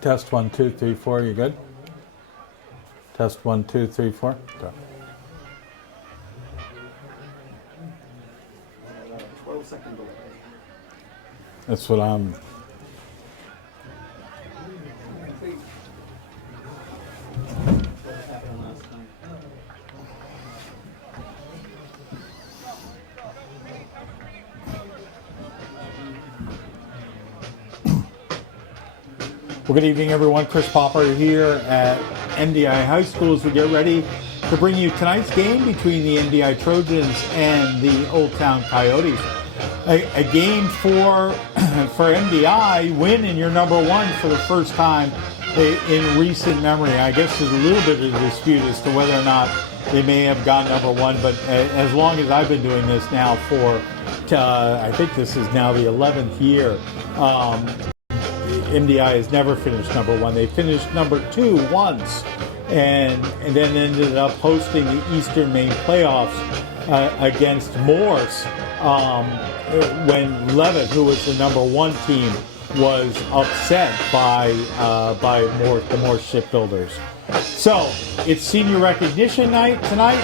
Test 1, 2, 3, 4. You good? Test 1, 2, 3, 4. Okay. 12-second delay. That's what I'm. Well, good evening, everyone. Chris Popper here at MDI High School as we get ready to bring you tonight's game between the MDI Trojans and the Old Town Coyotes. A game for MDI, win in your number one for the first time in recent memory. I guess there's a little bit of a dispute as to whether or not they may have gone number one, but as long as I've been doing this now for, I think this is now the 11th year, MDI has never finished number one. They finished number two once and then ended up hosting the Eastern Maine playoffs against Morse when Levitt, who was the number one team, was upset by the Morse shipbuilders. So it's senior recognition night tonight.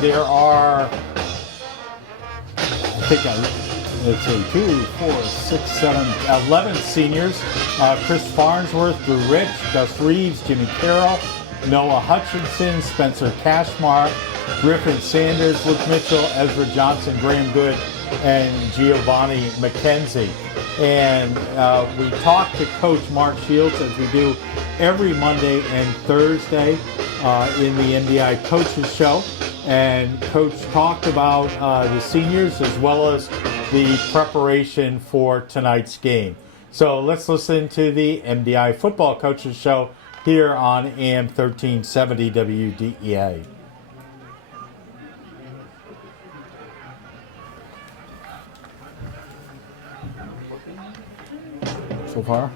There are, I think, let's see, 2, 4, 6, 7, 11 seniors. Chris Farnsworth, Drew Rich, Gus Reeves, Jimmy Carroll, Noah Hutchinson, Spencer Cashmar, Griffin Sanders, Luke Mitchell, Ezra Johnson, Graham Good, and Giovanni McKenzie. And we talked to Coach Mark Shields, as we do every Monday and Thursday in the MDI Coaches Show. And Coach talked about the seniors as well as the preparation for tonight's game. So let's listen to the MDI Football Coaches Show here on AM 1370 WDEA. So far?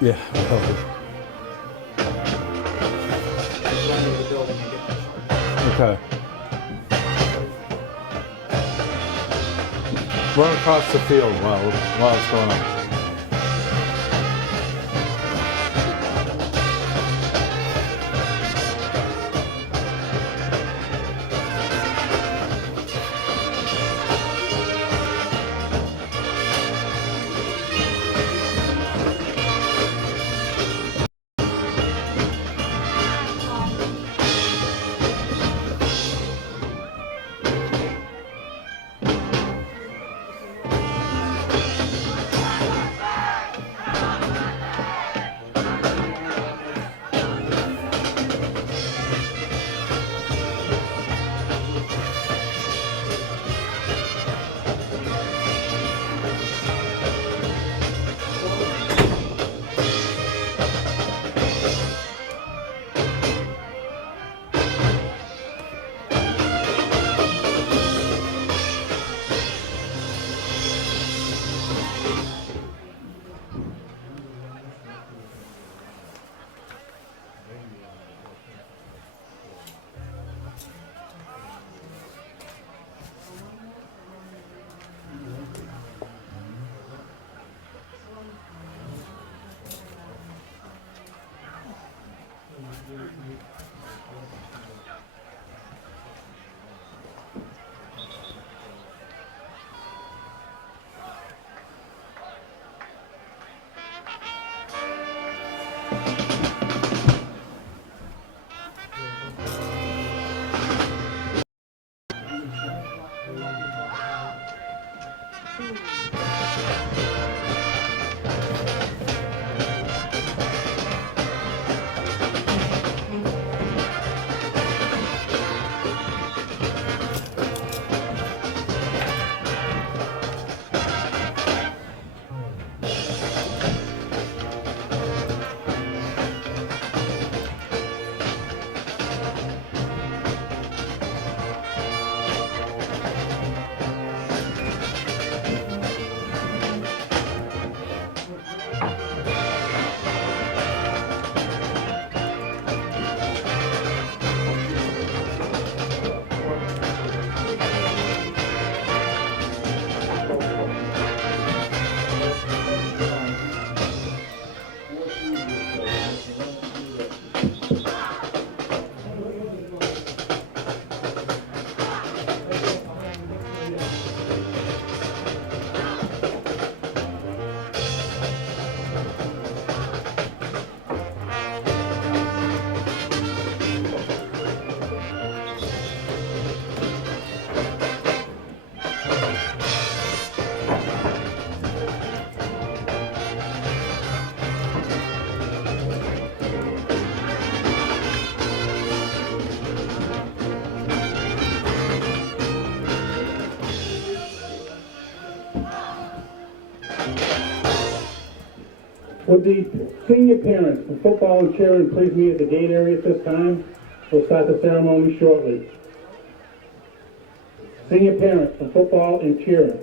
Yeah. Okay. Run across the field while it's going on. Would the senior parents from football and cheering please meet at the gate area at this time? We'll start the ceremony shortly. Senior parents from football and cheering.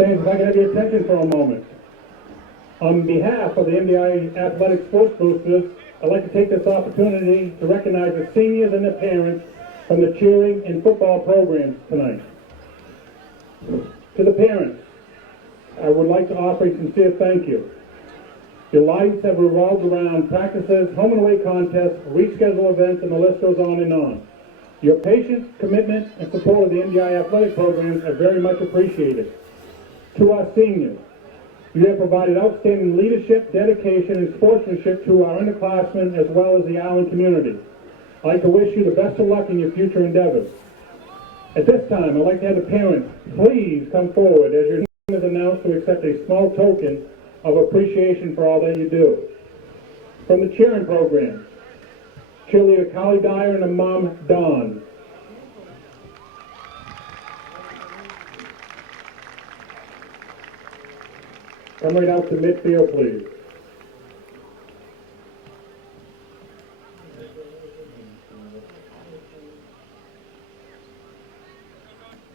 Fans, if I can have your attention for a moment. On behalf of the MDI Athletic Sports Boosters, I'd like to take this opportunity to recognize the seniors and their parents from the cheering and football programs tonight. To the parents, I would like to offer a sincere thank you. Your lives have revolved around practices, home and away contests, rescheduled events, and the list goes on and on. Your patience, commitment, and support of the MDI athletic programs are very much appreciated. To our seniors, you have provided outstanding leadership, dedication, and sportsmanship to our underclassmen as well as the Island community. I'd like to wish you the best of luck in your future endeavors. At this time, I'd like to have the parents please come forward as your team is announced to accept a small token of appreciation for all that you do. From the cheering program, cheerleader Carly Dyer and her mom, Dawn. Come right out to midfield, please.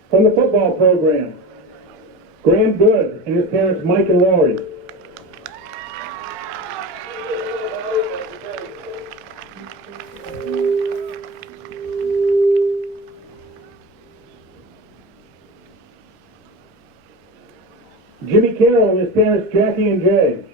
From the football program, Graham Good and his parents, Mike and Lori. Jimmy Carroll and his parents, Jackie and Jay.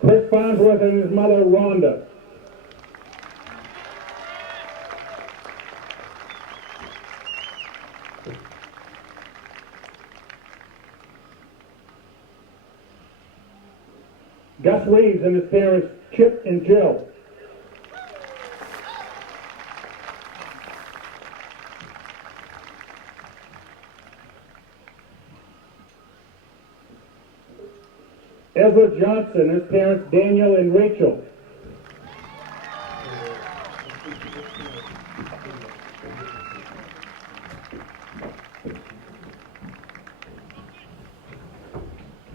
Chris Farnsworth and his mother, Rhonda. Gus Reeves and his parents, Chip and Jill. Ezra Johnson and his parents, Daniel and Rachel.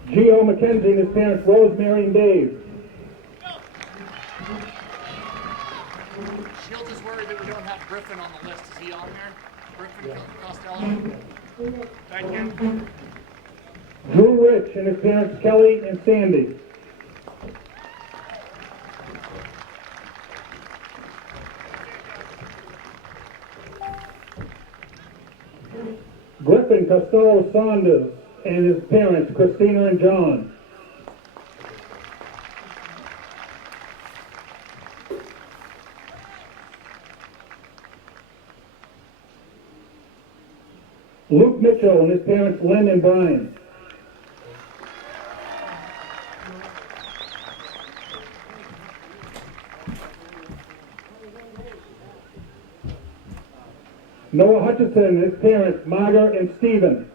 Gio McKenzie and his parents, Rosemary and Dave. Shields is worried that we don't have Griffin on the list. Is he on there? Griffin Costello? Thank you. Drew Rich and his parents, Kelly and Sandy. Griffin Costello Saunders and his parents, Christina and John. Luke Mitchell and his parents, Lynn and Brian. Noah Hutchinson and his parents, Margaret and Stephen.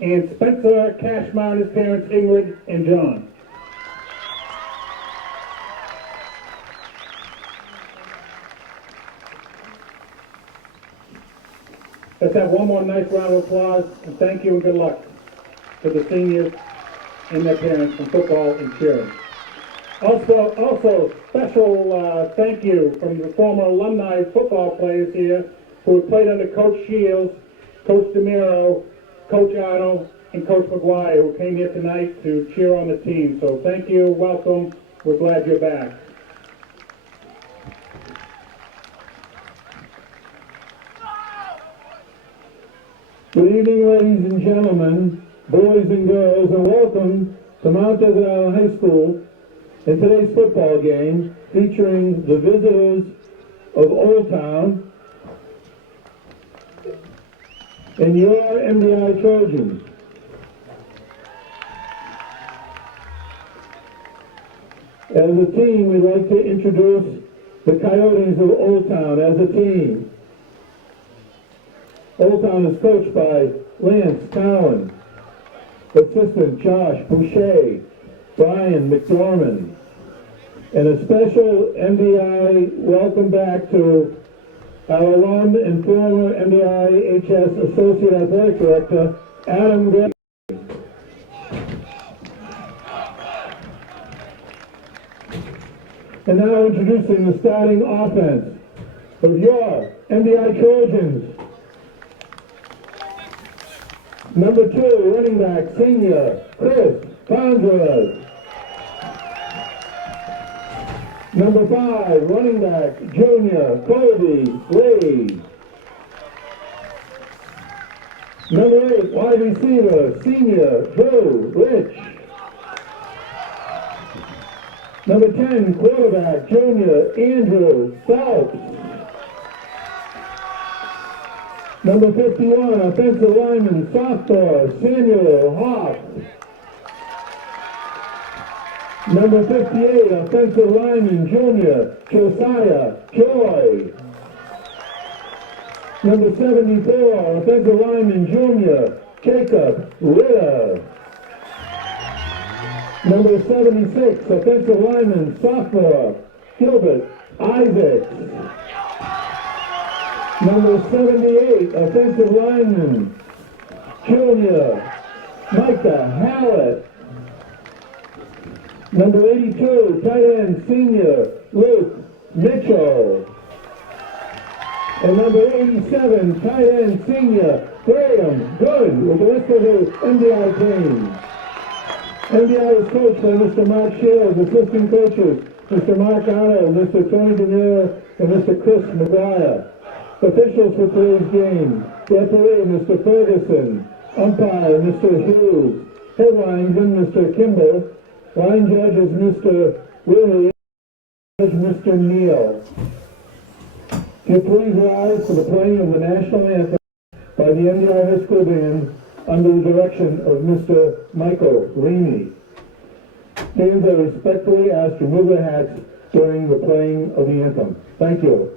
And Spencer Cashmar and his parents, Ingrid and John. Let's have one more nice round of applause, and thank you and good luck to the seniors and their parents from football and cheering. Also special thank you from the former alumni football players here who have played under Coach Shields, Coach DeMiro, Coach Arnold, and Coach McGuire, who came here tonight to cheer on the team. So thank you, welcome, we're glad you're back. Good evening, ladies and gentlemen, boys and girls, and welcome to Mount Desert Island High School in today's football game featuring the visitors of Old Town and your MDI Trojans. As a team, we'd like to introduce the Coyotes of Old Town as a team. Old Town is coached by Lance Cowan, assistant Josh Boucher, Brian McDormand, and a special MDI welcome back to our alum and former MDIHS Associate Athletic Director, Adam Gray. And now introducing the starting offense of your MDI Trojans. Number 2, running back, senior, Chris Farnsworth. Number 5, running back, junior, Colby Wade. Number 8, wide receiver, senior, Joe Rich. Number 10, quarterback, junior, Andrew Phelps. Number 51, offensive lineman, sophomore, Samuel Hoff. Number 58, offensive lineman, junior, Josiah Joy. Number 74, offensive lineman, junior, Jacob Ritter. Number 76, offensive lineman, sophomore, Gilbert Isaacs. Number 78, offensive lineman, junior, Micah Hallett. Number 82, tight end, senior, Luke Mitchell. And number 87, tight end, senior, Graham Good, with the rest of the MDI team. MDI is coached by Mr. Mark Shields, assistant coaches, Mr. Mark Arnold, Mr. Tony DeNiro, and Mr. Chris McGuire. Officials for today's game, referee Mr. Ferguson, umpire Mr. Hughes, headlinesman Mr. Kimball, line judge is Mr. Willie, judge Mr. Neal. If you please rise for the playing of the national anthem by the MDI High School Band under the direction of Mr. Michael Leamy. Fans are respectfully asked to remove their hats during the playing of the anthem. Thank you.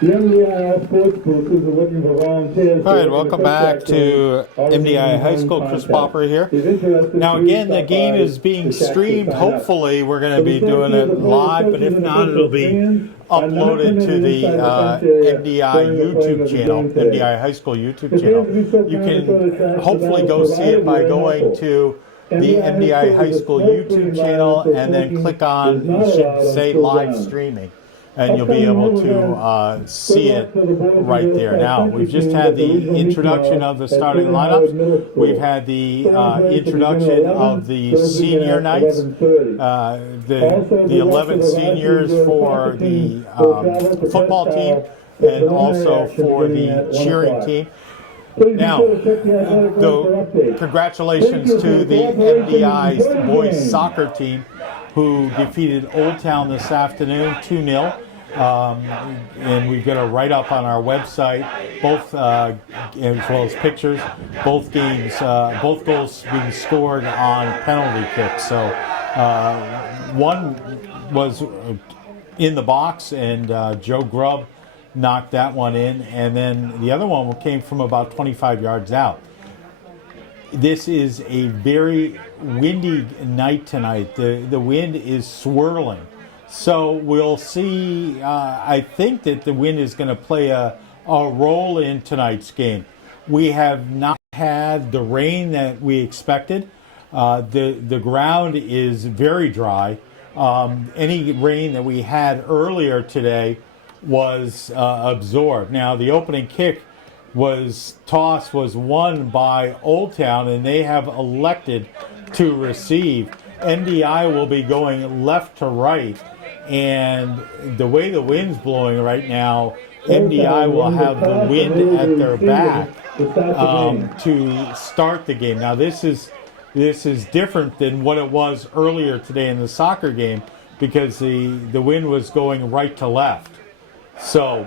The MDI Sports Booth is looking for volunteers. All right, welcome back to MDI High School. Chris Popper here. Now again, the game is being streamed. Hopefully we're going to be doing it live, but if not, it'll be uploaded to the MDI YouTube channel, MDI High School YouTube channel. You can hopefully go see it by going to the MDI High School YouTube channel and then click on, you should say live streaming, and you'll be able to see it right there. Now, we've just had the introduction of the starting lineups. We've had the introduction of the senior nights, the 11 seniors for the football team and also for the cheering team. Now, congratulations to the MDI's boys soccer team, who defeated Old Town this afternoon 2-0. And we've got a write-up on our website, both as well as pictures. Both games, both goals being scored on penalty kicks. So one was in the box, and Joe Grubb knocked that one in, and then the other one came from about 25 yards out. this is a very windy night tonight. The wind is swirling. So we'll see. I think that the wind is going to play a role in tonight's game. We have not had the rain that we expected. The ground is very dry. Any rain that we had earlier today was absorbed. Now the opening kick toss was won by Old Town, and they have elected to receive. MDI will be going left to right, and the way the wind's blowing right now, MDI will have the wind at their back to start the game. Now this is different than what it was earlier today in the soccer game, because the wind was going right to left. So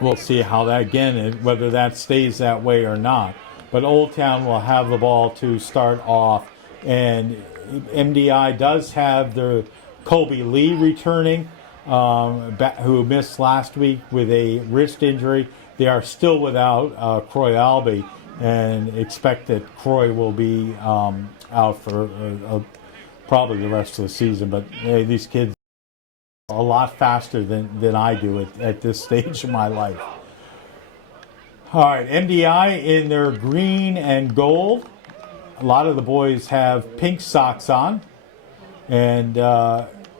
we'll see how that, again, whether that stays that way or not. But Old Town will have the ball to start off, and MDI does have the Colby Lee returning, who missed last week with a wrist injury. They are still without Croy Albee, and expect that Croy will be out for probably the rest of the season. But hey, these kids are a lot faster than I do at this stage of my life. All right, MDI in their green and gold. A lot of the boys have pink socks on. And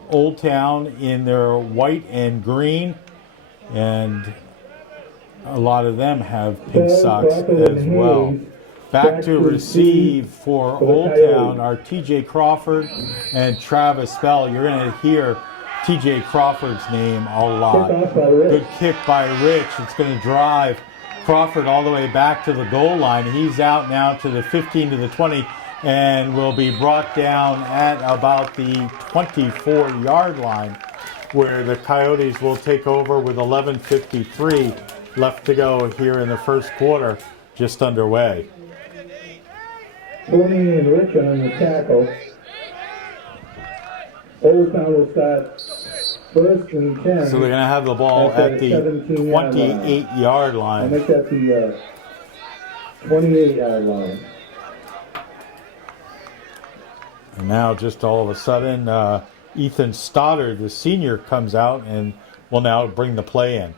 Old Town in their white and green. And a lot of them have pink socks as well. Back to receive for Old Town are TJ Crawford and Travis Bell. You're going to hear TJ Crawford's name a lot. Good kick by Rich. It's going to drive Crawford all the way back to the goal line. He's out now to the 15 to the 20 and will be brought down at about the 24-yard line, where the Coyotes will take over with 11:53 left to go here in the first quarter, just underway. Tony and Rich on the tackle. Old Town will start first and 10. So they're going to have the ball at the 28-yard line. I'll make that the 28-yard line. And now just all of a sudden, Ethan Stoddard, the senior, comes out and will now bring the play in.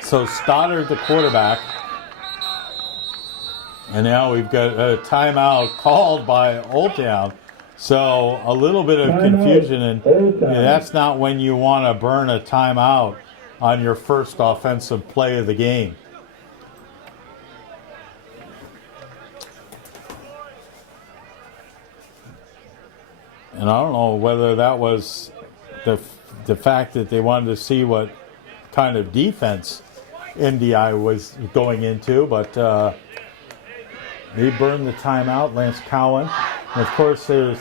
So Stoddard, the quarterback. And now we've got a timeout called by Old Town. So a little bit of confusion, and that's not when you want to burn a timeout on your first offensive play of the game. And I don't know whether that was the fact that they wanted to see what kind of defense MDI was going into, but they burned the timeout. Lance Cowan. And of course, there's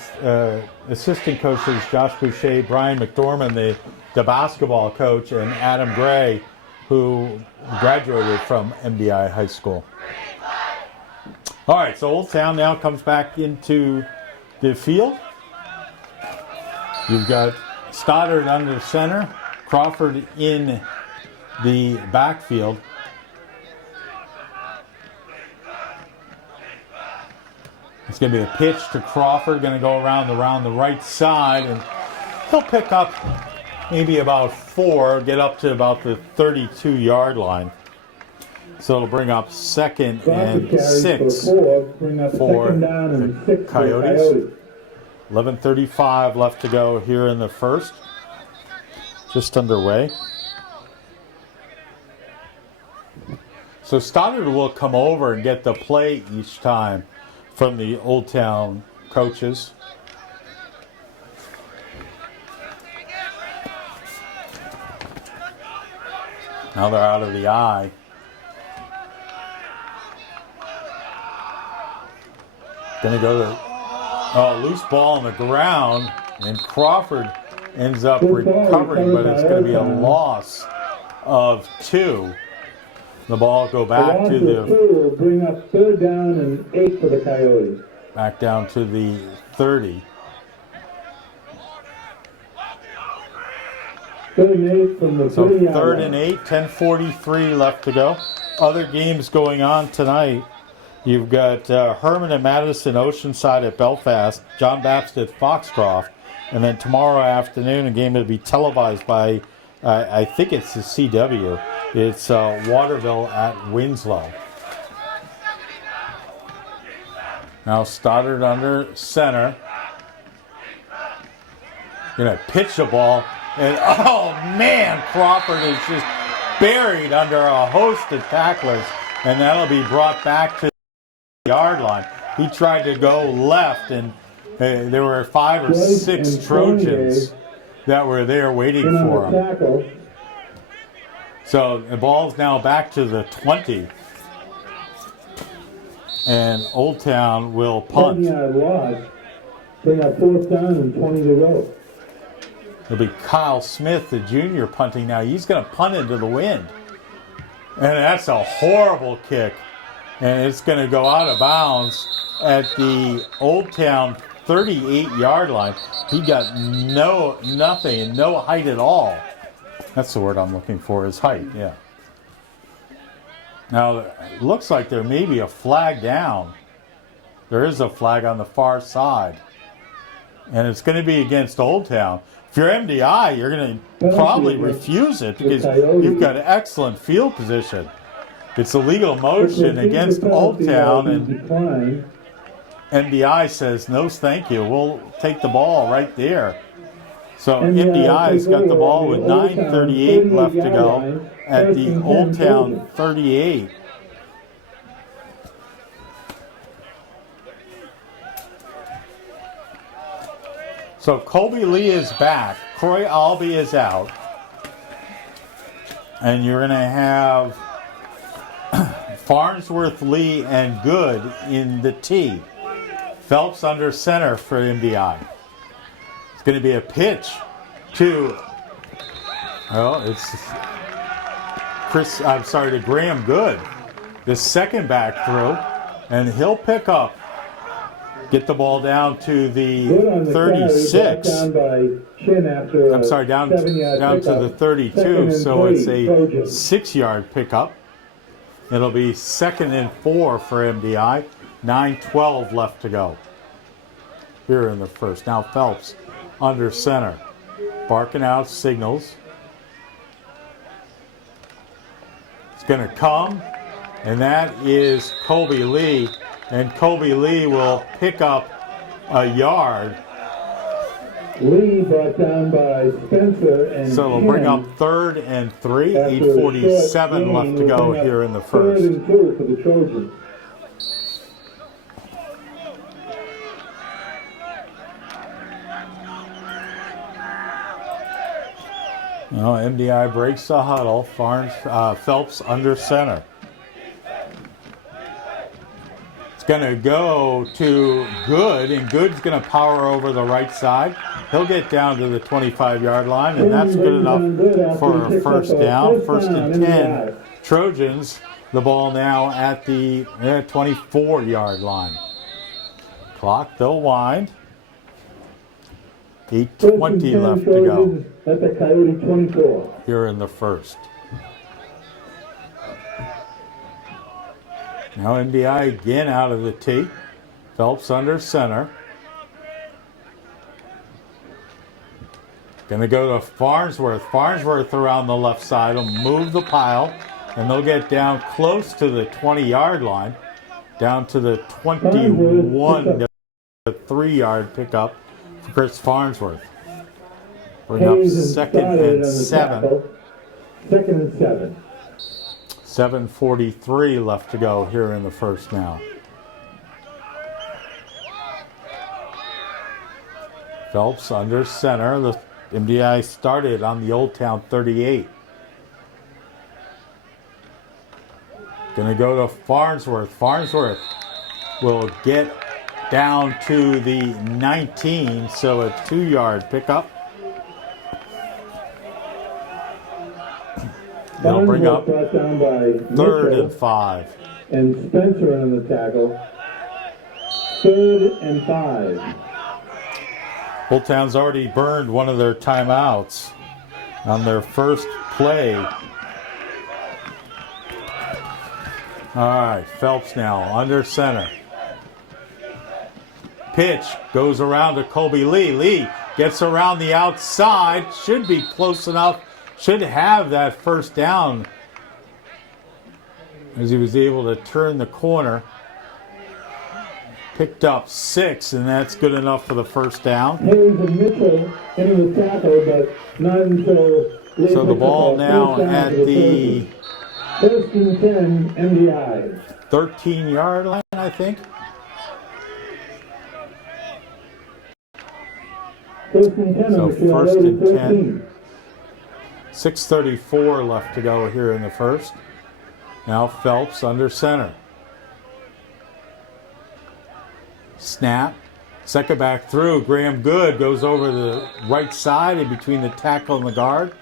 assistant coaches Josh Boucher, Brian McDormand, the basketball coach, and Adam Gray, who graduated from MDI High School. All right, so Old Town now comes back into the field. You've got Stoddard under center, Crawford in the backfield. It's going to be a pitch to Crawford, going to go around the right side, and he'll pick up maybe about 4, get up to about the 32-yard line. So it'll bring up second and 6 for the Coyotes. 11:35 left to go here in the first. Just underway. So Stoddard will come over and get the play each time from the Old Town coaches. Now they're out of the eye. Gonna go to loose ball on the ground, and Crawford ends up recovering, but it's going to be a loss of 2. The ball go back to the 2 bring up 3rd down and 8 for the Coyotes. Back down to the 30. Third and 8 from the So 30-yard third line. and 8, 10:43 left to go. Other games going on tonight. You've got Herman and Madison Oceanside at Belfast, John Baptist at Foxcroft, and then tomorrow afternoon a game that'll be televised by, I think it's the CW. It's Waterville at Winslow. Now Stoddard under center. Gonna pitch the ball, and oh man, Crawford is just buried under a host of tacklers, and that'll be brought back to the yard line. He tried to go left, and there were 5 or 6 Trojans that were there waiting for him. Tackle. So the ball's now back to the 20, and Old Town will punt. 10-yard loss. Bring up 4th down and 20 to go. It'll be Kyle Smith, the junior, punting now. He's going to punt into the wind. And that's a horrible kick. And it's going to go out of bounds at the Old Town 38-yard line. He got nothing, no height at all. That's the word I'm looking for, is height, yeah. Now, it looks like there may be a flag down. There is a flag on the far side. And it's going to be against Old Town. If you're MDI, you're going to probably refuse it because you've got an excellent field position. It's a legal motion against Old Town, and MDI says, no, thank you. We'll take the ball right there. So MDI's got the ball with 9:38 left to go at the Old Town 38. So Colby Lee is back. Troy Albee is out. And you're going to have Farnsworth, Lee, and Good in the T. Phelps under center for MDI. It's going to be a pitch to, to Graham Good. The second back through. And he'll pick up. Get the ball down to the 36. Down to the 32. So it's a 6-yard pickup. It'll be 2nd and 4 for MDI. 9:12 left to go here in the first. Now Phelps under center, barking out signals. It's going to come, and that is Colby Lee. And Colby Lee will pick up a yard. Lee brought down by Spencer and so it'll bring up 3rd and 3. 8:47 left to go here in the first. 3rd and 2 for the Trojans. Well, MDI breaks the huddle. Phelps under center. It's going to go to Good, and Good's going to power over the right side. He'll get down to the 25-yard line, and that's good enough for a first down. 1st and 10. Trojans, the ball now at the 24-yard line. Clock, they'll wind. 8:20 left to go. At the Coyote 24. Here in the first. Now MDI again out of the T. Phelps under center. Going to go to Farnsworth. Farnsworth around the left side will move the pile, and they'll get down close to the 20-yard line, down to the 21, the 3-yard pickup for Chris Farnsworth. Bring up 2nd and 7. 2nd and 7. 7:43 left to go here in the first now. Phelps under center. The MDI started on the Old Town 38. Going to go to Farnsworth. Farnsworth will get down to the 19, so a 2-yard pickup. They'll bring up 3rd and 5. And Spencer on the tackle. 3rd and 5. Old Town's already burned one of their timeouts. on their first play. All right, Phelps now under center. Pitch goes around to Colby Lee. Lee gets around the outside. Should be close enough. Should have that first down as he was able to turn the corner. Picked up 6, and that's good enough for the first down. Hayes and Mitchell into the tackle, but not until late. So the ball now at the first and 10 MDI. 13-yard line, I think. First and 10 So on the field, first and 10. 13. 6:34 left to go here in the first. Now Phelps under center. Snap. Second back through. Graham Good goes over the right side in between the tackle and the guard.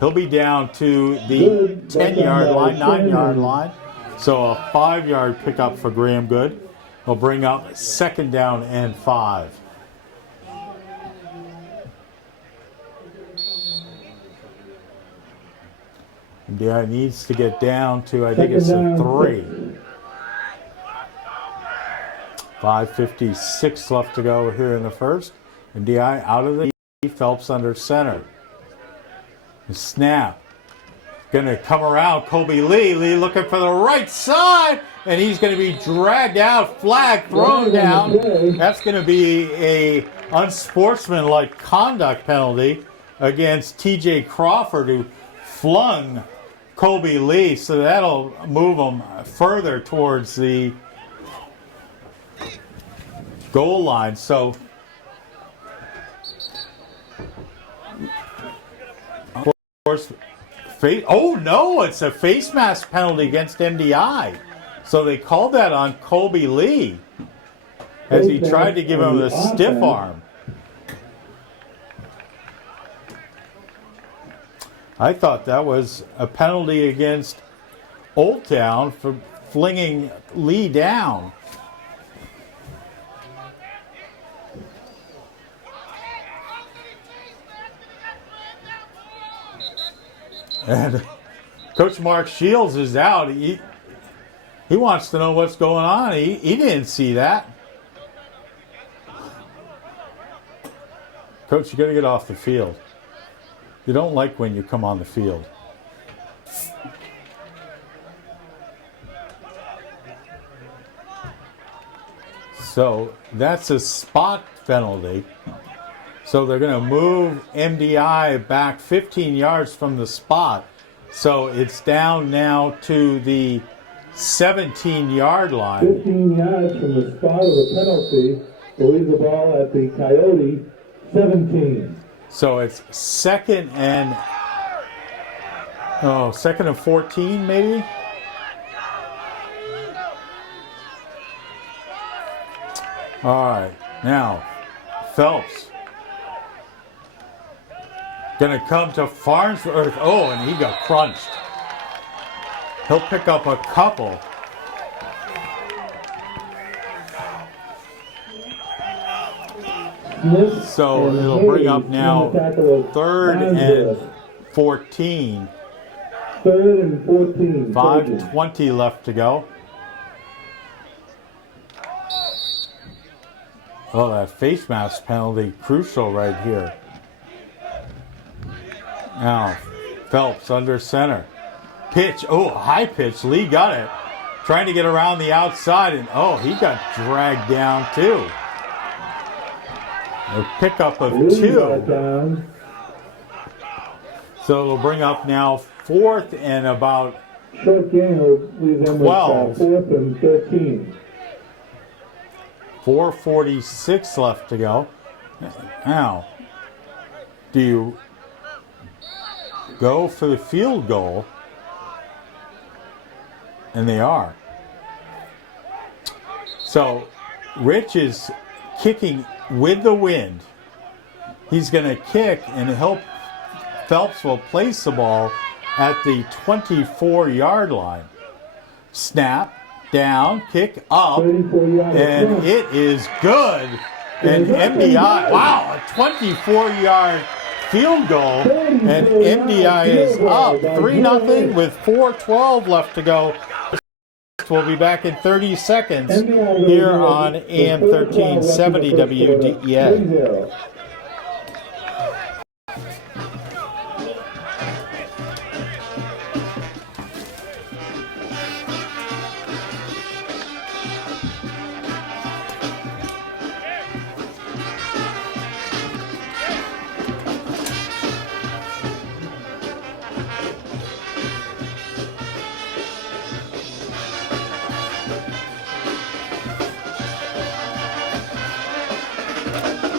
He'll be down to the 10-yard line, 9-yard line. So a 5-yard pickup for Graham Good. He'll bring up second down and 5. MDI needs to get down to, I think it's a 3. 5:56 left to go here in the first. MDI out of the Phelps under center. The snap. Gonna come around Colby Lee. Lee looking for the right side, and he's gonna be dragged out, flag thrown down. That's gonna be a unsportsmanlike conduct penalty against TJ Crawford, who flung Colby Lee, so that'll move him further towards the goal line. So of course, oh no, it's a face mask penalty against MDI. So they called that on Colby Lee as he tried to give him the stiff arm. I thought that was a penalty against Old Town for flinging Lee down. And Coach Mark Shields is out. He wants to know what's going on. He didn't see that. Coach, you got to get off the field. You don't like when you come on the field. So that's a spot penalty. So they're going to move MDI back 15 yards from the spot. So it's down now to the 17-yard line. 15 yards from the spot of the penalty. We'll leave the ball at the Coyote 17. So it's second and 14 maybe? All right, now Phelps gonna come to Farnsworth. Oh, and he got crunched. He'll pick up a couple. So it'll bring up now 3rd and 14. 3rd and 14. 5:20 left to go. Oh, that face mask penalty, crucial right here. Now, Phelps under center. Pitch, oh, high pitch, Lee got it. Trying to get around the outside, and oh, he got dragged down too. A pickup of 2. So it'll bring up now 4th and about short game will leave them 12. With 4th and 13. 4:46 left to go. Now, do you go for the field goal? And they are. So Rich is kicking with the wind. He's going to kick, and Phelps will place the ball at the 24-yard line. Snap, down, kick up, and it is good. And MDI, wow, a 24-yard field goal, and MDI is up 3-0 with 4:12 left to go. We'll be back in 30 seconds here on AM 1370 WDEA.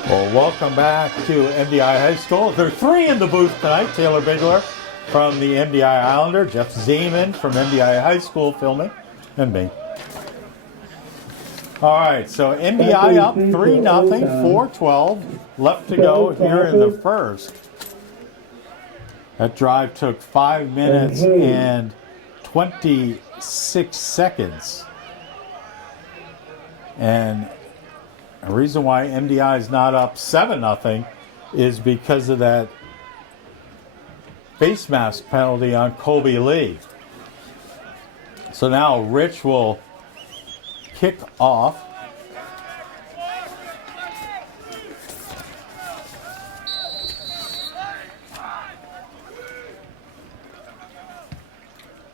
Well, welcome back to MDI High School. There are three in the booth tonight. Taylor Bigler from the MDI Islander, Jeff Zeman from MDI High School filming, and me. All right, so MDI up 3-0, 4:12 left to go here in the first. That drive took 5 minutes and 26 seconds. And the reason why MDI is not up 7-0 is because of that face mask penalty on Colby Lee. So now Rich will kick off.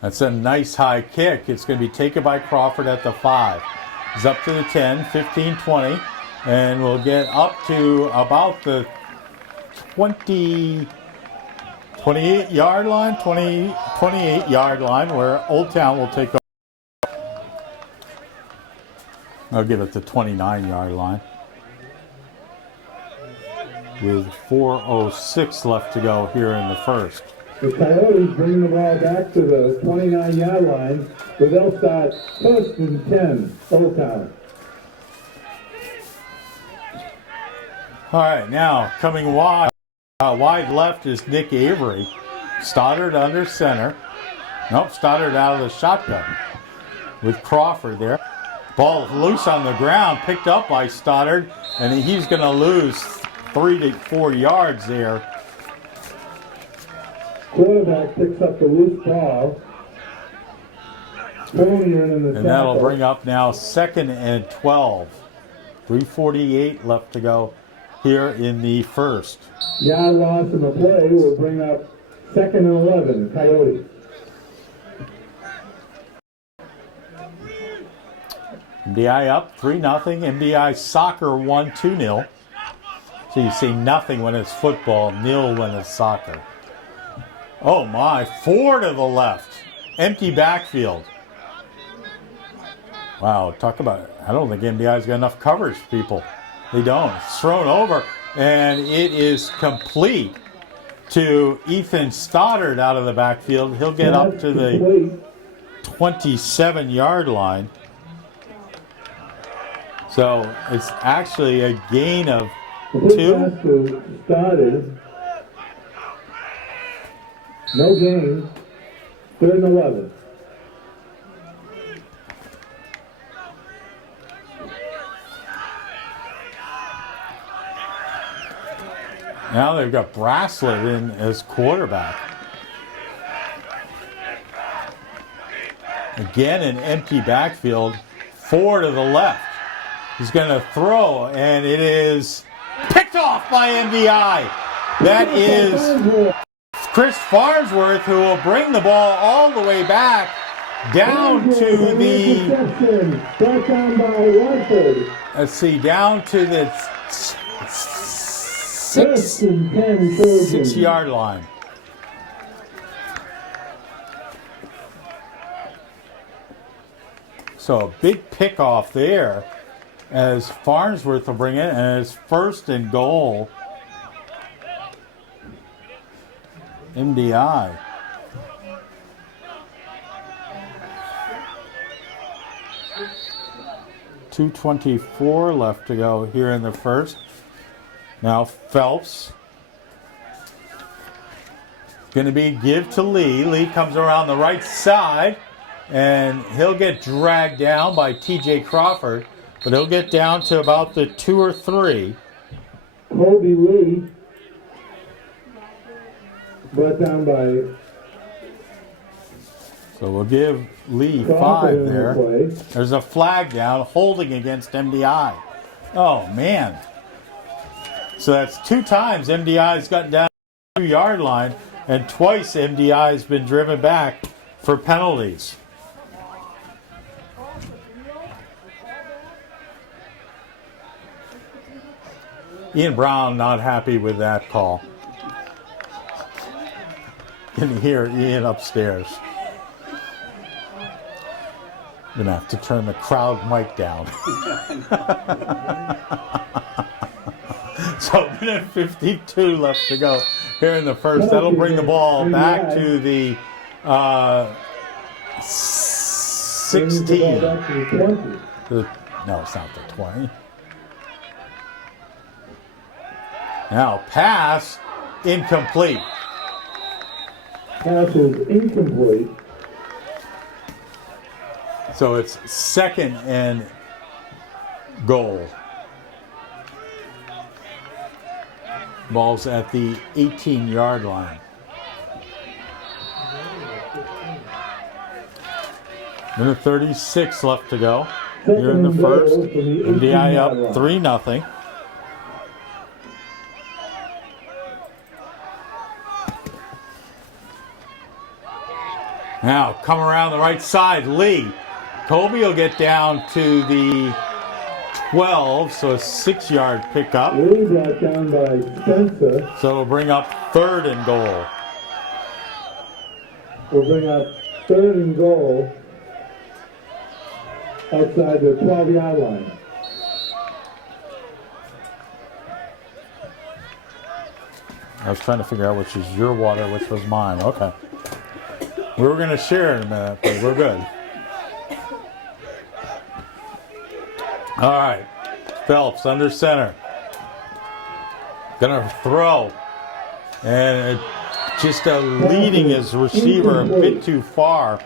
That's a nice high kick. It's going to be taken by Crawford at the 5. He's up to the 10, 15, 20, and we'll get up to about the 28 yard line, 28 yard line, where Old Town will take over. I'll give it the 29 yard line. With 4:06 left to go here in the first. The Coyotes bring the ball back to the 29 yard line, where they'll start first and 10, Old Town. All right, now coming wide left is Nick Avery. Stoddard under center. Nope, Stoddard out of the shotgun with Crawford there. Ball loose on the ground, picked up by Stoddard, and he's going to lose 3 to 4 yards there. Quarterback picks up the loose ball. And that'll bring up now 2nd and 12. 3:48 left to go here in the first. Yard loss in the play will bring up 2nd and 11, Coyotes. MDI up 3-0. MDI soccer won 2-0. So you see nothing when it's football, nil when it's soccer. Oh my, 4 to the left. Empty backfield. Wow, talk about it. I don't think MDI's got enough coverage, people. They don't. It's thrown over, and it is complete to Ethan Stoddard out of the backfield. He'll get up to the 27 yard line. So it's actually a gain of 2. Started. No gain. 3rd and 11. Now they've got Braslett in as quarterback. Again, an empty backfield. 4 to the left. He's going to throw, and it is picked off by MDI. That is Chris Farnsworth, who will bring the ball all the way back down to the, let's see, down to the 6 yard line. So a big pickoff there as Farnsworth will bring it, and it's 1st and goal. MDI. .224 left to go here in the first. Now Phelps. Going to be give to Lee. Lee comes around the right side, and he'll get dragged down by T.J. Crawford, but he'll get down to about the 2 or 3. Colby Lee brought down by So we'll give Lee Crawford 5 in the there. play. There's a flag down, holding against MDI. Oh, man. So that's 2 times MDI's gotten down to the 2-yard line, and twice MDI's been driven back for penalties. Ian Brown not happy with that call. Can hear Ian upstairs. Gonna have to turn the crowd mic down. So minute 52 left to go here in the first. That'll bring the ball back to the 16. No, it's not the 20. Now pass incomplete. Pass is incomplete. So it's 2nd and goal. Ball's at the 18-yard line. Minute 36 left to go. Here in the first. MDI up 3-0. Now come around the right side, Lee. Kobe will get down to the 12, so a 6-yard pickup. Lee brought down by Spencer. So it'll bring up 3rd and goal. We'll bring up 3rd and goal outside the 12-yard line. I was trying to figure out which is your water, which was mine. Okay. We were going to share in a minute, but we're good. All right. Phelps under center. Gonna throw. And just leading his receiver a bit too far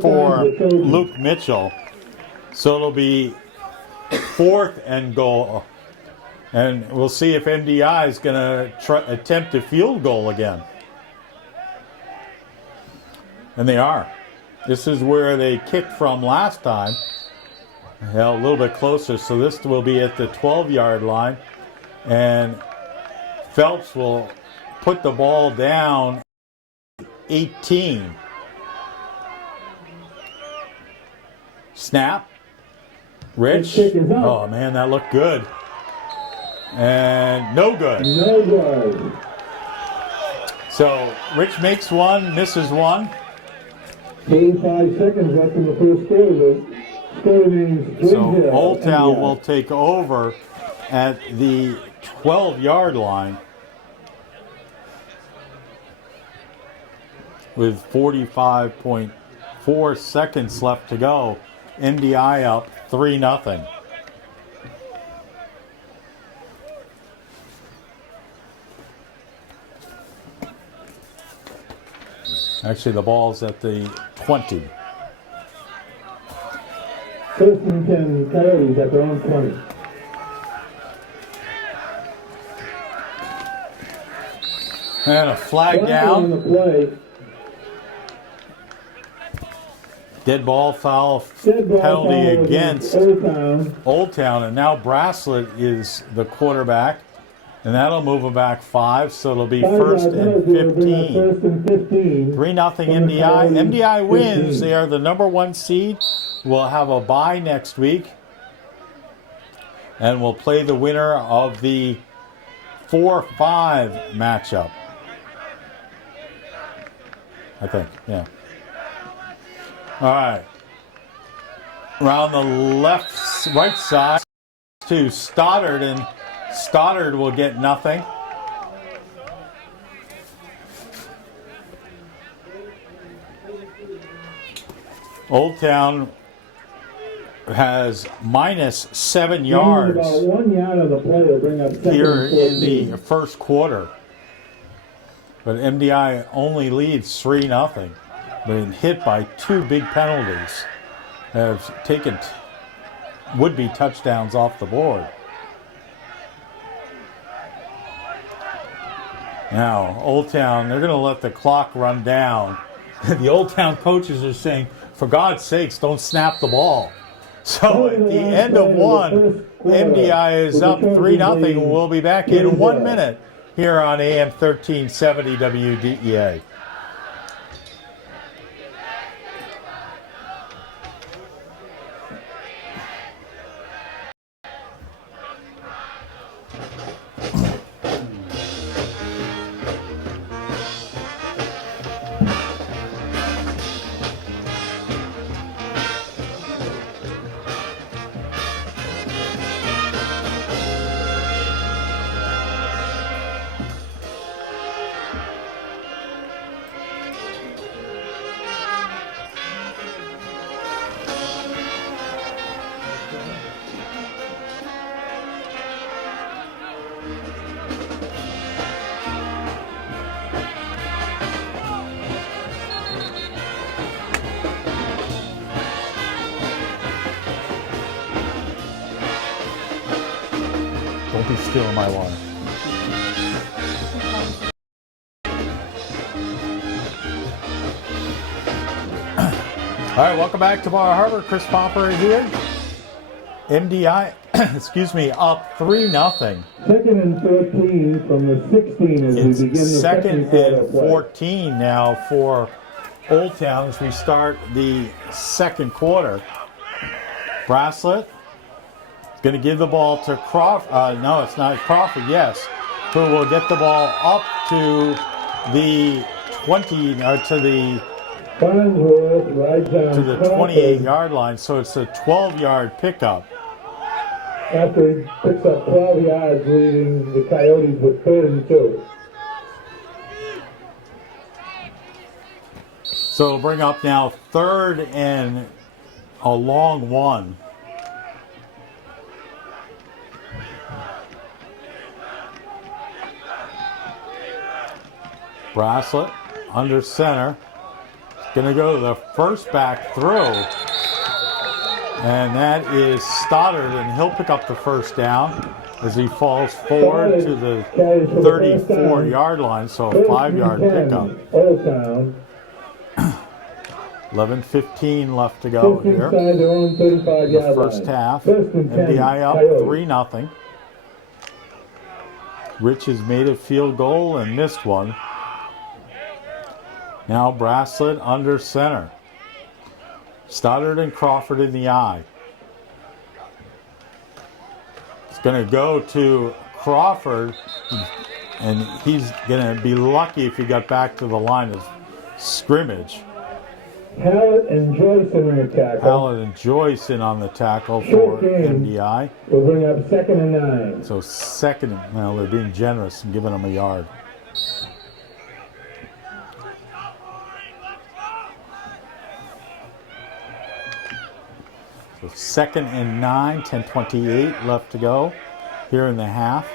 for Luke Mitchell. So it'll be 4th and goal. And we'll see if MDI is going to attempt a field goal again. And they are. This is where they kicked from last time. A little bit closer. So this will be at the 12-yard line. And Phelps will put the ball down 18. Snap. Rich. Oh, man, that looked good. And no good. No good. So Rich makes one, misses one. 45 seconds left in the first quarter. Score remains So 3-0. Old Town will take over at the 12-yard line with 45.4 seconds left to go. MDI up 3-0. Actually, the ball's at the 20. First and 10 Coyotes at their own 20. And a flag On down. the play. Dead ball foul Dead ball penalty foul against Old Town. And now Braslett is the quarterback. And that'll move them back 5, so it'll be 1st and 15. 3-0 MDI. MDI wins. They are the number 1 seed. We'll have a bye next week. And we'll play the winner of the 4-5 matchup. I think, yeah. All right. Around the right side to Stoddard, and Stoddard will get nothing. Old Town has minus 7 yards About 1 yard of the play will bring up here in the first quarter. But MDI only leads 3-0. Been hit by 2 big penalties. Have taken would-be touchdowns off the board. Now, Old Town, they're going to let the clock run down. The Old Town coaches are saying, for God's sakes, don't snap the ball. So at the end of one, MDI is up 3-0. We'll be back in 1 minute here on AM 1370 WDEA. Don't be stealing my water. All right, welcome back to Bar Harbor. Chris Popper here. MDI, excuse me, up 3-0. Second and 14 from the 16 as It's we begin the second quarter and play. 14 now for Old Town as we start the second quarter. Bracelet is going to give the ball to Crawford. No, it's not Crawford, yes. Who will get the ball up to the 20, or to the Farnsworth rides on to the Crawford 28-yard line, so it's a 12-yard pickup. after he picks up 12 yards, leaving the Coyotes with 3rd and 2. So it'll bring up now 3rd and a long one. Bracelet under center. Going to go to the first back throw. And that is Stoddard, and he'll pick up the first down as he falls forward to the 34-yard line, so a 5-yard pickup. Old Town. 11:15 left to go Just here. inside their own 35-yard The first line. half. First and 10, MDI up Coyotes. 3-0. Rich has made a field goal and missed one. Now Bracelet under center. Stoddard and Crawford in the eye. It's going to go to Crawford, and he's going to be lucky if he got back to the line of scrimmage. Hallett and Joyce in the tackle. Hallett and Joyce in on the tackle for Short game. MDI. Will bring up 2nd and 9. So second, well, they're being generous and giving him a yard. So 2nd and 9, 10:28 left to go here in the half.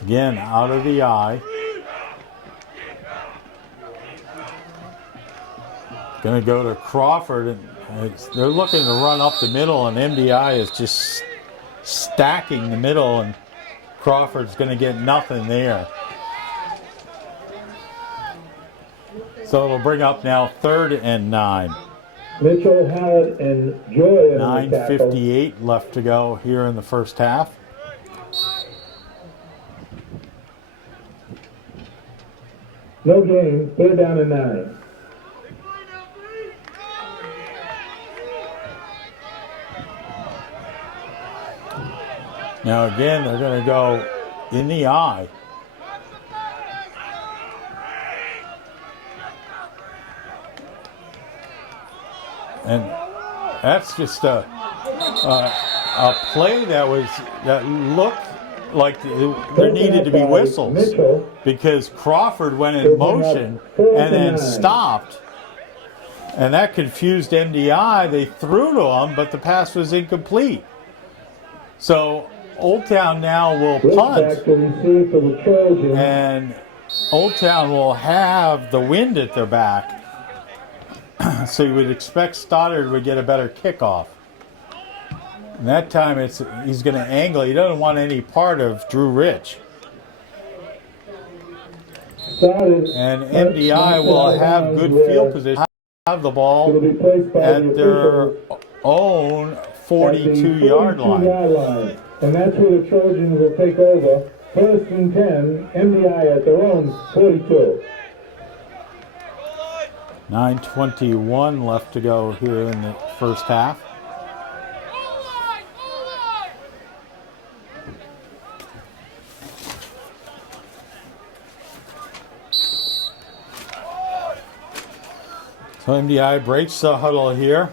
Again, out of the eye. Going to go to Crawford, and they're looking to run up the middle, and MDI is just stacking the middle, and Crawford's going to get nothing there. So it'll bring up now 3rd and 9. Mitchell, Hallett, and Joy in the tackle. 9:58 left to go here in the first half. No gain. 3rd down and 9. Now again, they're going to go in the eye. And that's just a play that looked like there needed to be whistles, because Crawford went in motion and then stopped, and that confused MDI. They threw to him, but the pass was incomplete. So Old Town now will punt, and Old Town will have the wind at their back. So you would expect Stoddard would get a better kickoff. And that time he's going to angle. He doesn't want any part of Drew Rich. Started. And MDI will have good field position, have the ball It'll be placed by the at their officials own at the 42-yard 42 line. yard line. And that's where the Trojans will take over. First and 10, MDI at their own 42. 9:21 left to go here in the first half. So MDI breaks the huddle here.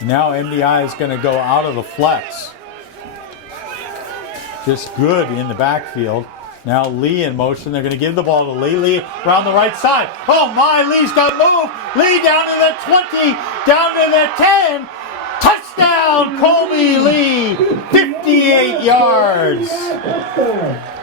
Now MDI is going to go out of the flex. Just good in the backfield. Now Lee in motion. They're going to give the ball to Lee. Lee around the right side. Oh my, Lee's got moved. Lee down to the 20, down to the 10. Touchdown, Colby Lee. 58 yards.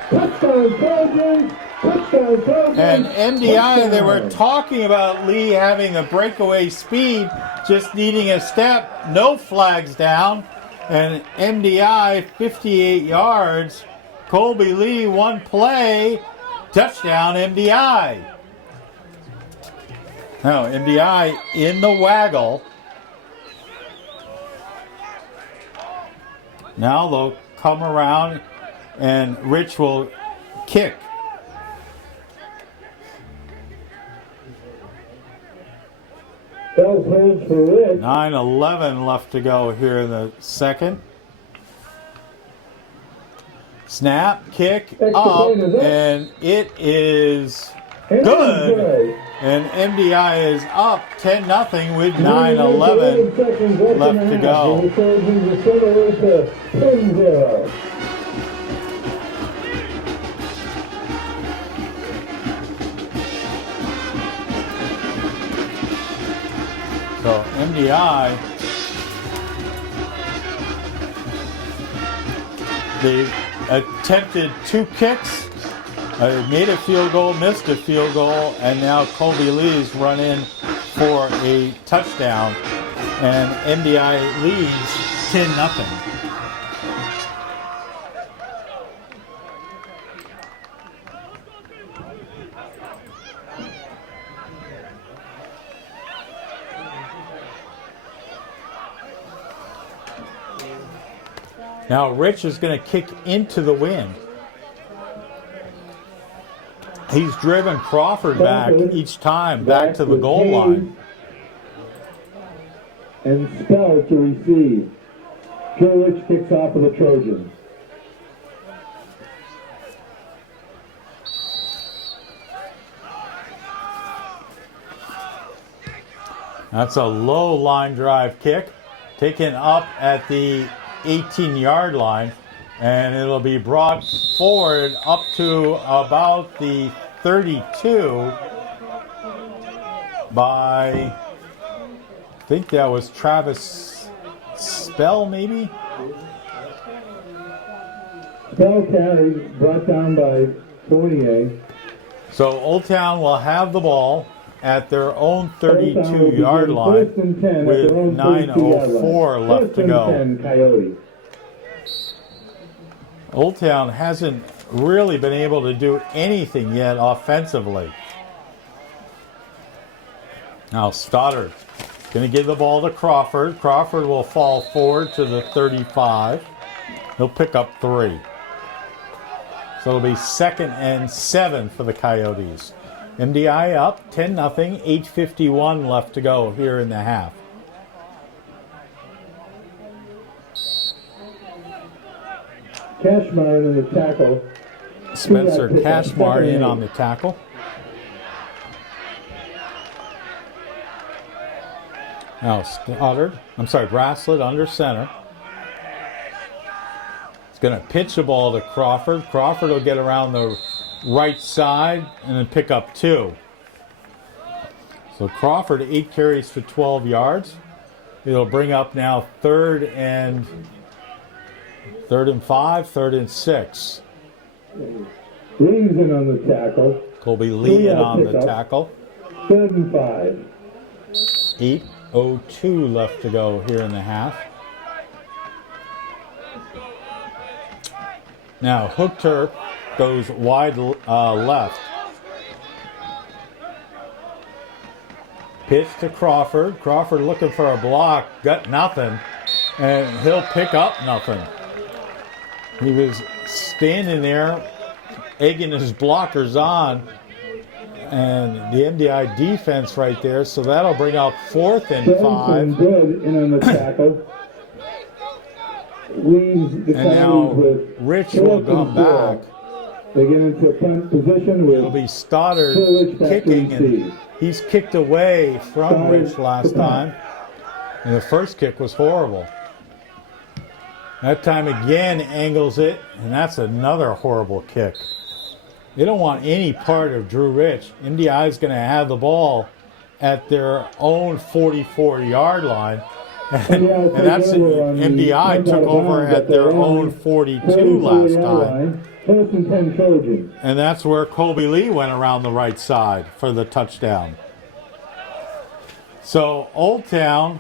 Touchdown, Trojans. Touchdown, Trojans. And MDI, they were talking about Lee having a breakaway speed, just needing a step. No flags down. And MDI, 58 yards. Colby Lee, one play. Touchdown, MDI. Now, MDI in the waggle. Now they'll come around and Rich will kick. Bells holds for Rich. 9:11 left to go here in the second. Snap, kick, up, and it is good. And MDI is up 10-0 with 9:11 left to go. The Trojans are similar to 10-0. So MDI, they attempted 2 kicks, made a field goal, missed a field goal, and now Colby Lee's run in for a touchdown, and MDI leads 10-0. Now Rich is going to kick into the wind. He's driven Crawford back each time, back to the goal line. And Spell to receive. Joe Rich kicks off of the Trojans. That's a low line drive kick, taken up at the 18-yard line, and it'll be brought forward up to about the 32 by, I think that was Travis Spell, maybe? Spell carried, brought down by Fournier. So Old Town will have the ball at their own 32-yard line with 9:04 left to go. Old Town hasn't really been able to do anything yet offensively. Now Stoddard going to give the ball to Crawford. Crawford will fall forward to the 35. He'll pick up 3. So it'll be 2nd and 7 for the Coyotes. MDI up 10-0, 8:51 left to go here in the half. Cashmar in the tackle. Spencer Cashmar in on the tackle. Now Brasslet under center. He's going to pitch the ball to Crawford. Crawford will get around the right side and then pick up 2. So Crawford 8 carries for 12 yards. It'll bring up now 3rd and 5, 3rd and 6. Lee's in on the tackle. Colby Lee in on the tackle. 3rd and 5. 8:02 left to go here in the half. Now Hook Turk goes wide left. Pitch to Crawford. Crawford looking for a block. Got nothing. And he'll pick up nothing. He was standing there, egging his blockers on. And the MDI defense right there. So that'll bring up 4th and 5. Good in on the tackle. And now Rich will come back. They get into a punt position with It'll be Stoddard kicking, and he's kicked away from Rich last time. And the first kick was horrible. That time again angles it, and that's another horrible kick. They don't want any part of Drew Rich. MDI is going to have the ball at their own 44-yard line. And that's MDI took over at their own 42 last time. First and 10 Trojans. And that's where Colby Lee went around the right side for the touchdown. So Old Town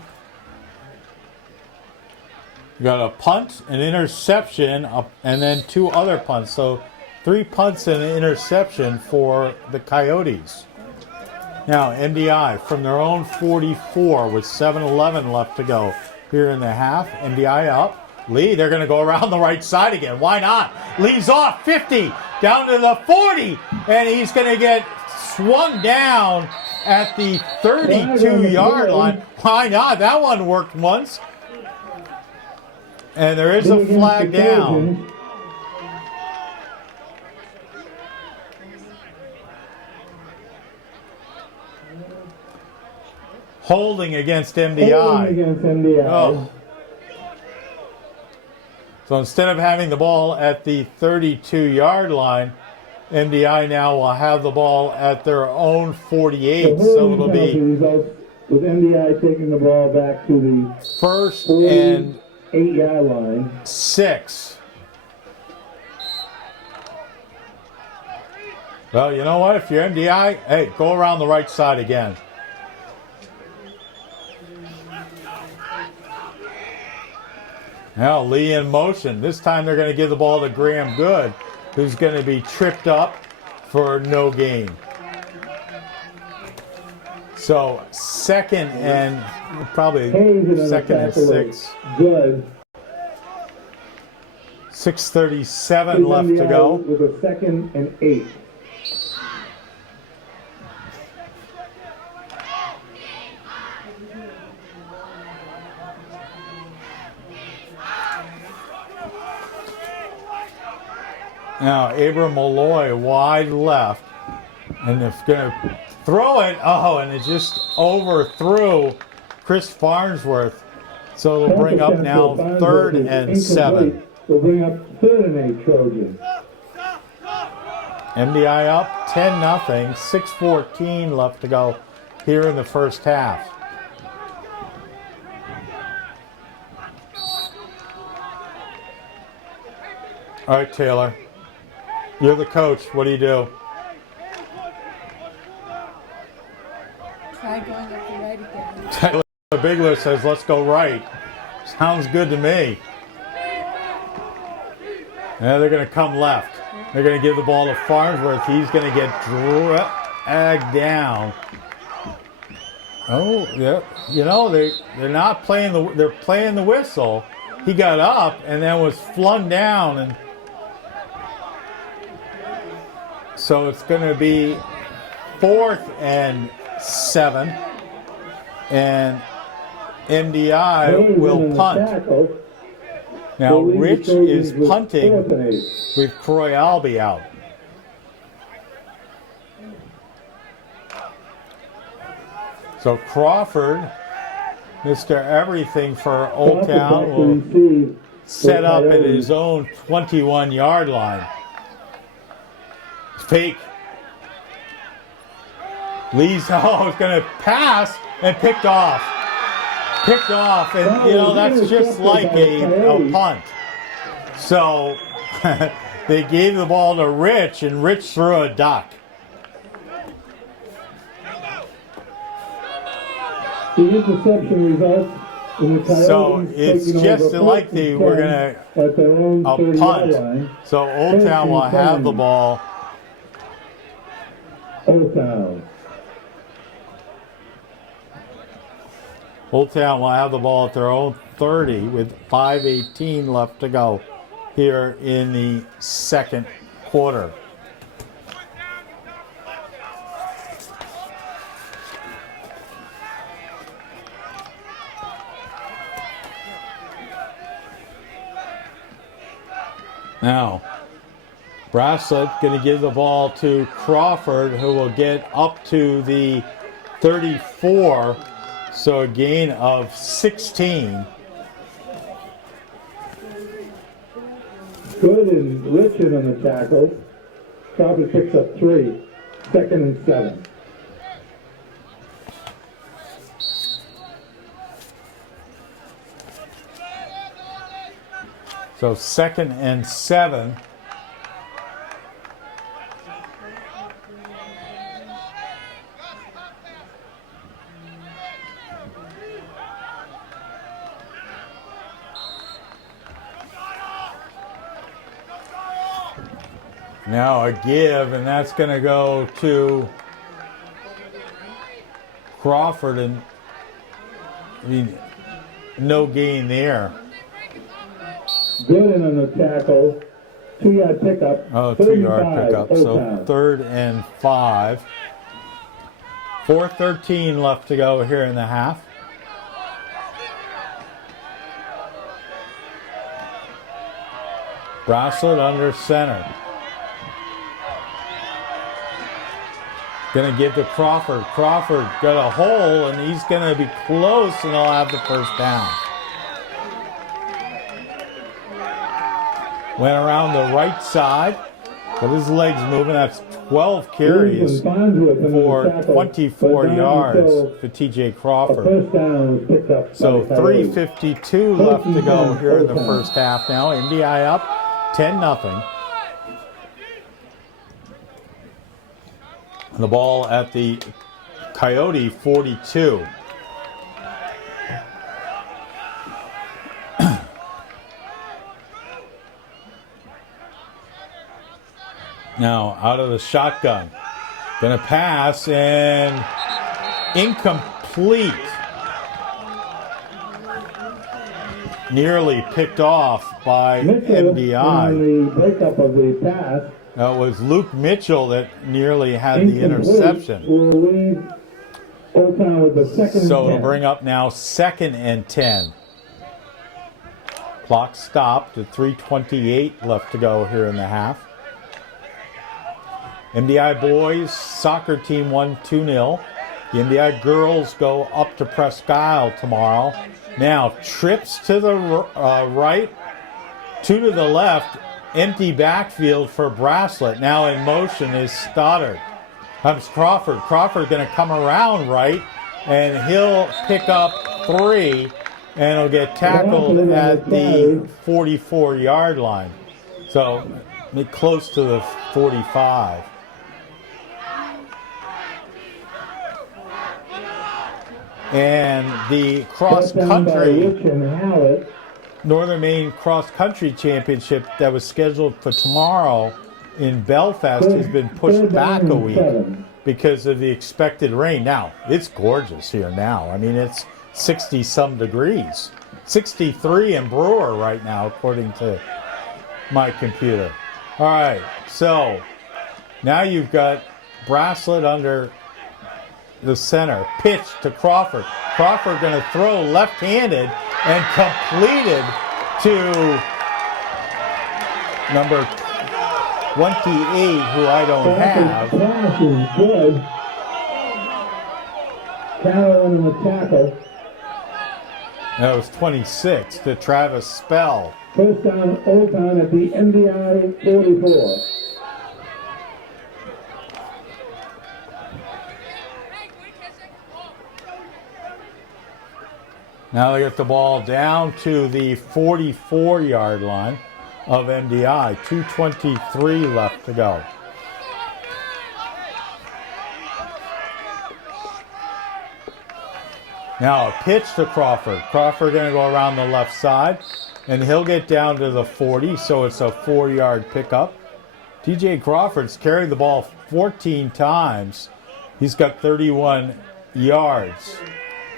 got a punt, an interception, and then 2 other punts. So 3 punts and an interception for the Coyotes. Now MDI from their own 44 with 7:11 left to go here in the half. MDI up. Lee, they're going to go around the right side again. Why not? Lee's off 50 down to the 40, and he's going to get swung down at the 32-yard line. Why not? That one worked once. And there is a flag down. Holding against MDI. Oh. So instead of having the ball at the 32-yard line, MDI now will have the ball at their own 48. So it'll be with MDI taking the ball back to the 1st and 8-yard line. 6. Well, you know what? If you're MDI, hey, go around the right side again. Now Lee in motion. This time they're going to give the ball to Graham Good, who's going to be tripped up for no gain. So 2nd and probably 2nd and 6. Good. 6:37 left to go. With a 2nd and 8. Now Abram Malloy wide left, and they're going to throw it. Oh, and it just overthrew Chris Farnsworth. So they'll bring up now 3rd and 7. They'll bring up 3rd and 8 Trojans. MDI up 10-0. 6:14 left to go here in the first half. All right, Taylor. You're the coach. What do you do? Try going up the right again. Taylor Bigler says, let's go right. Sounds good to me. Yeah, they're going to come left. They're going to give the ball to Farnsworth. He's going to get dragged down. Oh, yeah. You know, they're not playing they're playing the whistle. He got up and then was flung down, and so it's going to be 4th and 7, and MDI will punt. Now Rich is punting with Croy Albee out. So Crawford, Mr. Everything for Old Town, will set up at his own 21-yard line. Fake. Lee's is going to pass and picked off. Picked off, and you know, that's just like a punt. So they gave the ball to Rich, and Rich threw a duck. The interception results in the Coyotes. So it's just like they were going to punt. So Old Town will have the ball. Old Town. Old Town will have the ball at their own 30 with 5:18 left to go here in the second quarter. Now, Bracelet going to give the ball to Crawford, who will get up to the 34, so a gain of 16. Good and Richard on the tackle. Crawford picks up 3. 2nd and 7. So 2nd and 7. Now a give, and that's going to go to Crawford, and I mean, no gain there. Good on the tackle. 2-yard pickup. Oh, 35, 2-yard pickup. So Old Town. 3rd and 5. 4:13 left to go here in the half. Bracelet under center. Going to give to Crawford. Crawford got a hole, and he's going to be close, and he'll have the first down. Went around the right side, got his legs moving. That's 12 carries for 24 yards for TJ Crawford. First down was picked up. So 3:52 left to go here in the first half now. MDI up 10-0. The ball at the Coyote 42. Now out of the shotgun. Gonna pass and incomplete. Nearly picked off by MDI. The breakup of the pass. It was Luke Mitchell that nearly had the interception. Will leave Old Town with the 2nd and 10. So it'll bring up now 2nd and 10. Clock stopped at 3:28 left to go here in the half. MDI boys soccer team won 2-0. The MDI girls go up to Presque Isle tomorrow. Now trips to the right, 2 to the left. Empty backfield for Bracelet. Now in motion is Stoddard. Comes Crawford. Crawford going to come around right, and he'll pick up 3, and he'll get tackled at the 44-yard line. So close to the 45. And the cross-country Northern Maine Cross Country Championship that was scheduled for tomorrow in Belfast has been pushed back a week because of the expected rain. Now, it's gorgeous here now. I mean, it's 60-some degrees. 63 in Brewer right now, according to my computer. All right, so now you've got Bracelet under the center. Pitch to Crawford. Crawford going to throw left-handed and completed to number 28, who I don't have. Pass is good. Carroll in the tackle. That was 26 to Travis Spell. First down, Old Town at the MDI 44. Now they get the ball down to the 44-yard line of MDI. 2:23 left to go. Now a pitch to Crawford. Crawford going to go around the left side, and he'll get down to the 40, so it's a 4-yard pickup. TJ Crawford's carried the ball 14 times. He's got 31 yards.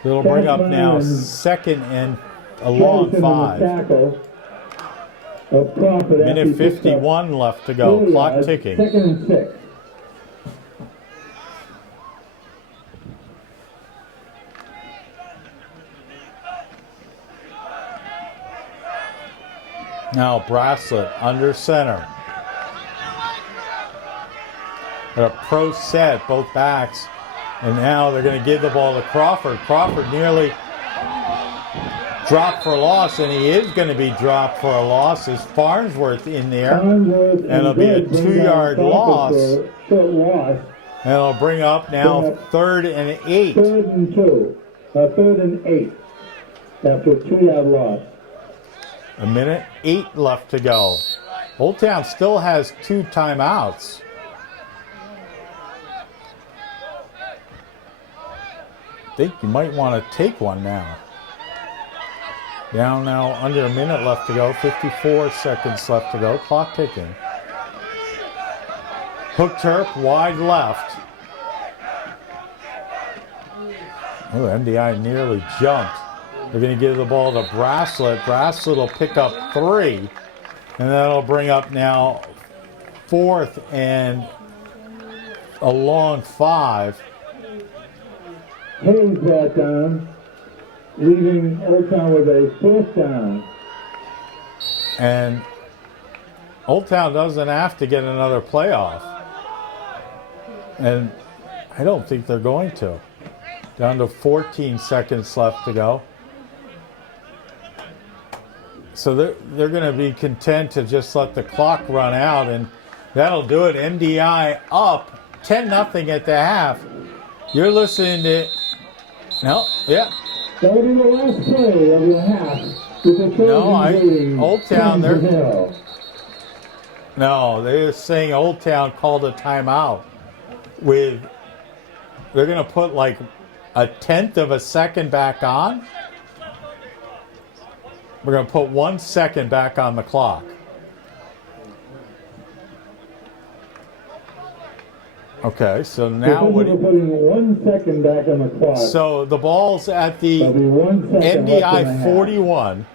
It'll bring up now Cashman and second and a long Jason on the 5. tackle of Crawford after Minute he picked up 51 left to go. 4 Clock yards, ticking. 2nd and 6. Now Bracelet under center. A pro set, both backs. And now they're going to give the ball to Crawford. Crawford nearly dropped for a loss, and he is going to be dropped for a loss. Is Farnsworth in there? Farnsworth And it'll be a Good bring down 2-yard Crawford loss. for a short loss. And it'll bring up now Bring up 3rd and 8. 3rd and 2. 3rd and 8 after a 2-yard loss. A minute 8 left to go. Old Town still has 2 timeouts. I think you might want to take one now. Down now, under a minute left to go. 54 seconds left to go. Clock ticking. Hook Terp wide left. Oh, MDI nearly jumped. They're going to give the ball to Bracelet. Bracelet will pick up 3. And that'll bring up now 4th and a long 5. Hayes brought down, leaving Old Town with a 4th down. And Old Town doesn't have to get another playoff. And I don't think they're going to. Down to 14 seconds left to go. So they're going to be content to just let the clock run out, and that'll do it. MDI up 10-0 at the half. You're listening to... No, yeah. That will be the last play of the half. With the Old Town, 10-0. No, they're saying Old Town called a timeout. They're going to put like a 1/10 of a second back on. We're going to put 1 second back on the clock. Okay, so now we're putting 1 second back on the clock. So the ball's at the There'll be 1 second left in the MDI half. 41.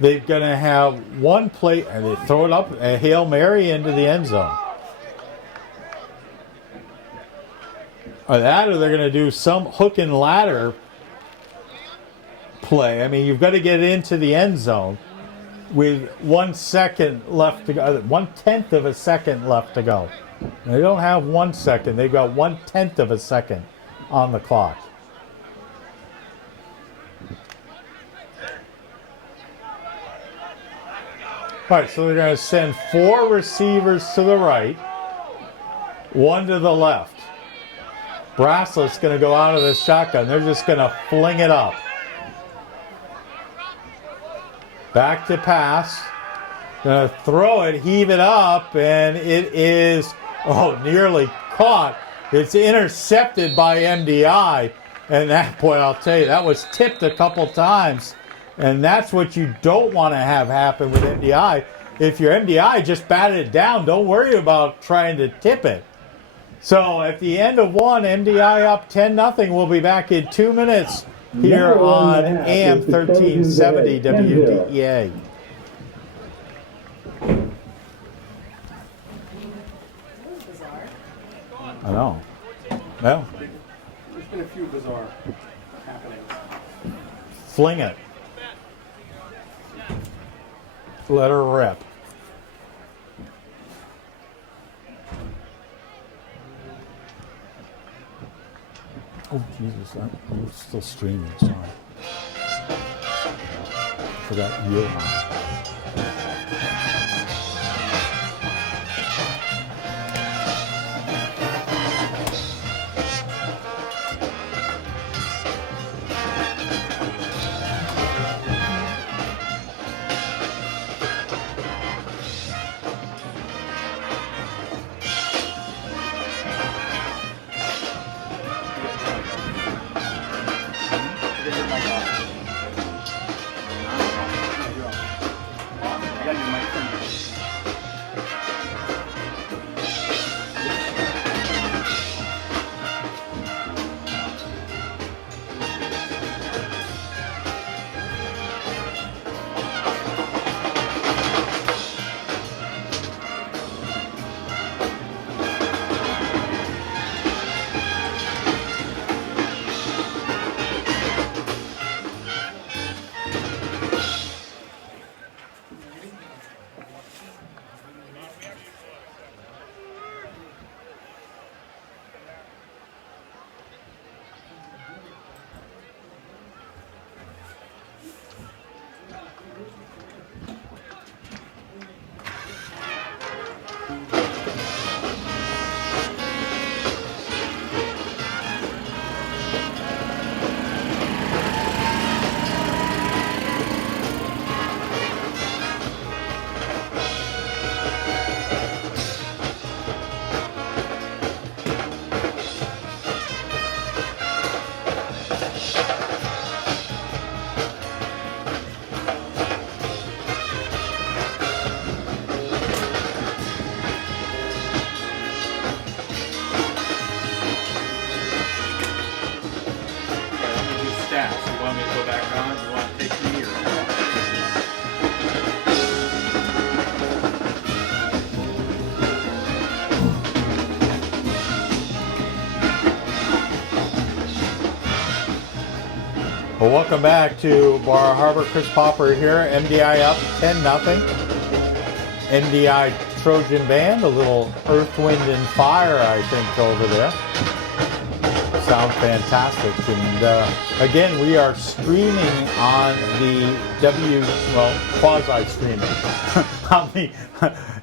They're going to have one play, and they throw it up, a Hail Mary into the end zone. Or they're going to do some hook and ladder play. I mean, you've got to get into the end zone with 1 second left to go, 1/10 of a second left to go. They don't have 1 second. They've got 1/10 of a second on the clock. All right, so they're going to send 4 receivers to the right, 1 to the left. Bracelet's going to go out of the shotgun. They're just going to fling it up. Back to pass. Going to throw it, heave it up, and it is, nearly caught. It's intercepted by MDI. And that, boy, I'll tell you, that was tipped a couple times. And that's what you don't want to have happen with MDI. If your MDI, just bat it down. Don't worry about trying to tip it. So at the end of 1, MDI up 10-0. We'll be back in 2 minutes here on AM 1370 WDEA. I know. Well, There's been a few bizarre happenings. fling it. Let her rip. Oh, Jesus, I'm still streaming, sorry. Forgot you're on. Welcome back to Bar Harbor. Chris Popper here. MDI up 10-0. MDI Trojan Band, a little Earth, Wind, and Fire, I think, over there. Sound fantastic. And again, we are streaming on the quasi-streaming on the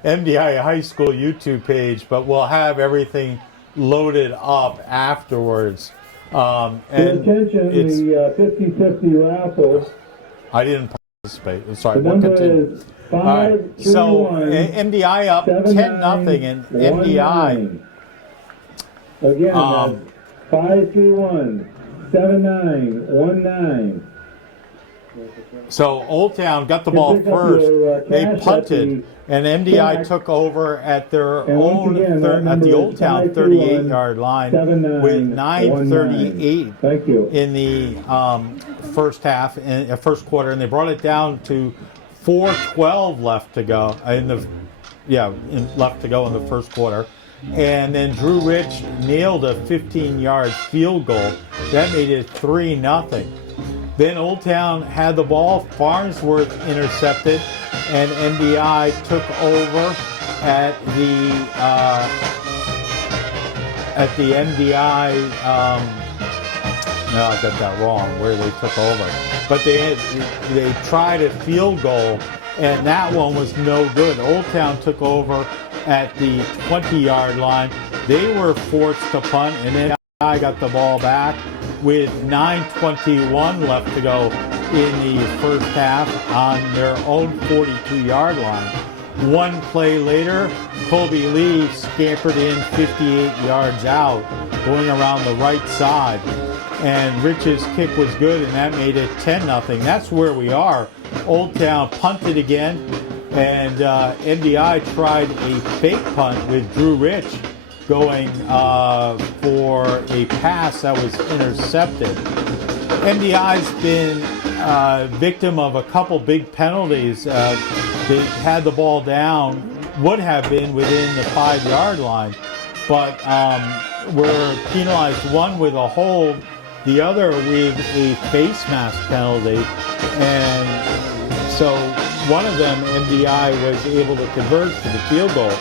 MDI High School YouTube page, but we'll have everything loaded up afterwards. And attention, the 50-50 raffle. I didn't participate. Sorry, The we'll number continue. is All right. 531 So MDI up 10-0, and MDI. Again, that's 531-7919. So Old Town got the ball Pick up first. your, They cash punted, and MDI track. took over at their And once own again, that at number the is Old Town 38-yard line with 9:38 Thank you. in the first half, in first quarter, and they brought it down to 4:12 left to go left to go in the first quarter. And then Drew Rich nailed a 15-yard field goal. That made it 3-0. Then Old Town had the ball. Farnsworth intercepted, and MDI took over at the MDI. No, I got that wrong. Where they took over, but they tried a field goal, and that one was no good. Old Town took over at the 20-yard line. They were forced to punt, and then I got the ball back with 9:21 left to go in the first half on their own 42-yard line. One play later, Colby Lee scampered in 58 yards out, going around the right side. And Rich's kick was good, and that made it 10-0. That's where we are. Old Town punted again, and MDI tried a fake punt with Drew Rich going for a pass that was intercepted. MDI's been victim of a couple big penalties. They had the ball down, would have been within the 5-yard line, but were penalized, one with a hold, the other with a face mask penalty. And so one of them, MDI was able to convert to the field goal.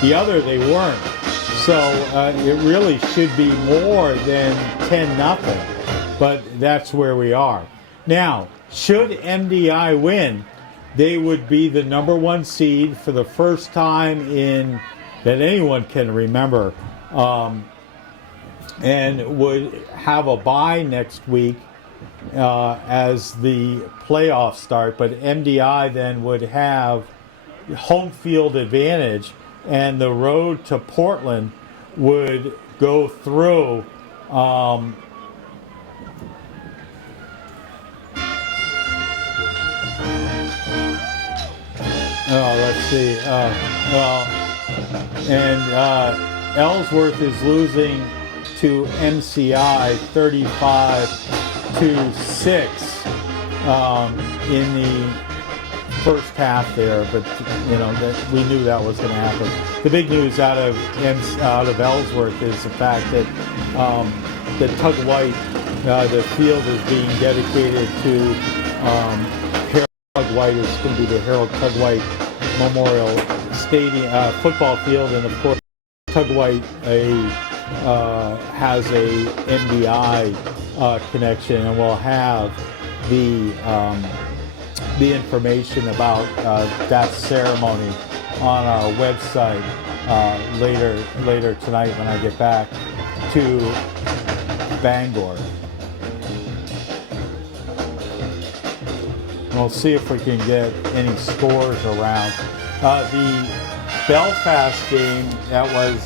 The other, they weren't. So it really should be more than 10-0, but that's where we are. Now, should MDI win, they would be the number 1 seed for the first time that anyone can remember, and would have a bye next week as the playoffs start. But MDI then would have home field advantage, and the road to Portland would go through let's see. Ellsworth is losing to MCI 35-6 in the first half there, but we knew that was going to happen. The big news out of Ellsworth is the fact that Tug White, the field is being dedicated to Harold Tug White. It's going to be the Harold Tug White Memorial Stadium football field, and of course Tug White has a MDI connection, and we'll have the information about that ceremony on our website later tonight when I get back to Bangor. We'll see if we can get any scores around. The Belfast game, that was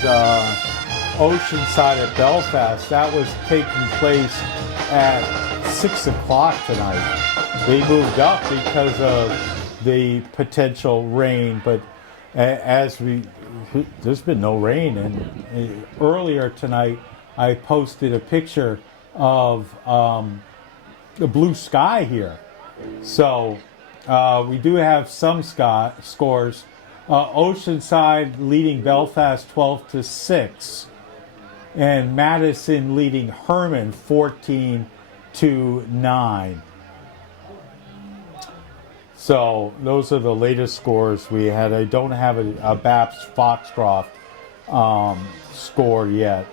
Oceanside at Belfast, that was taking place at 6 o'clock tonight. They moved up because of the potential rain, but there's been no rain. And earlier tonight, I posted a picture of the blue sky here. So we do have some scores. Oceanside leading Belfast 12-6, and Madison leading Herman 14-9. So those are the latest scores we had. I don't have a BAPS Foxcroft score yet.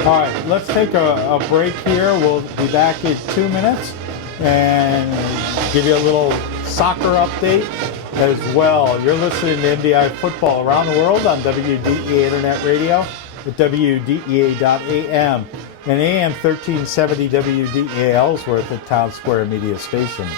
All right, let's take a break here. We'll be back in 2 minutes and give you a little soccer update as well. You're listening to MDI Football Around the World on WDEA Internet Radio at WDEA.AM and AM 1370 WDEA Ellsworth at Town Square Media Station.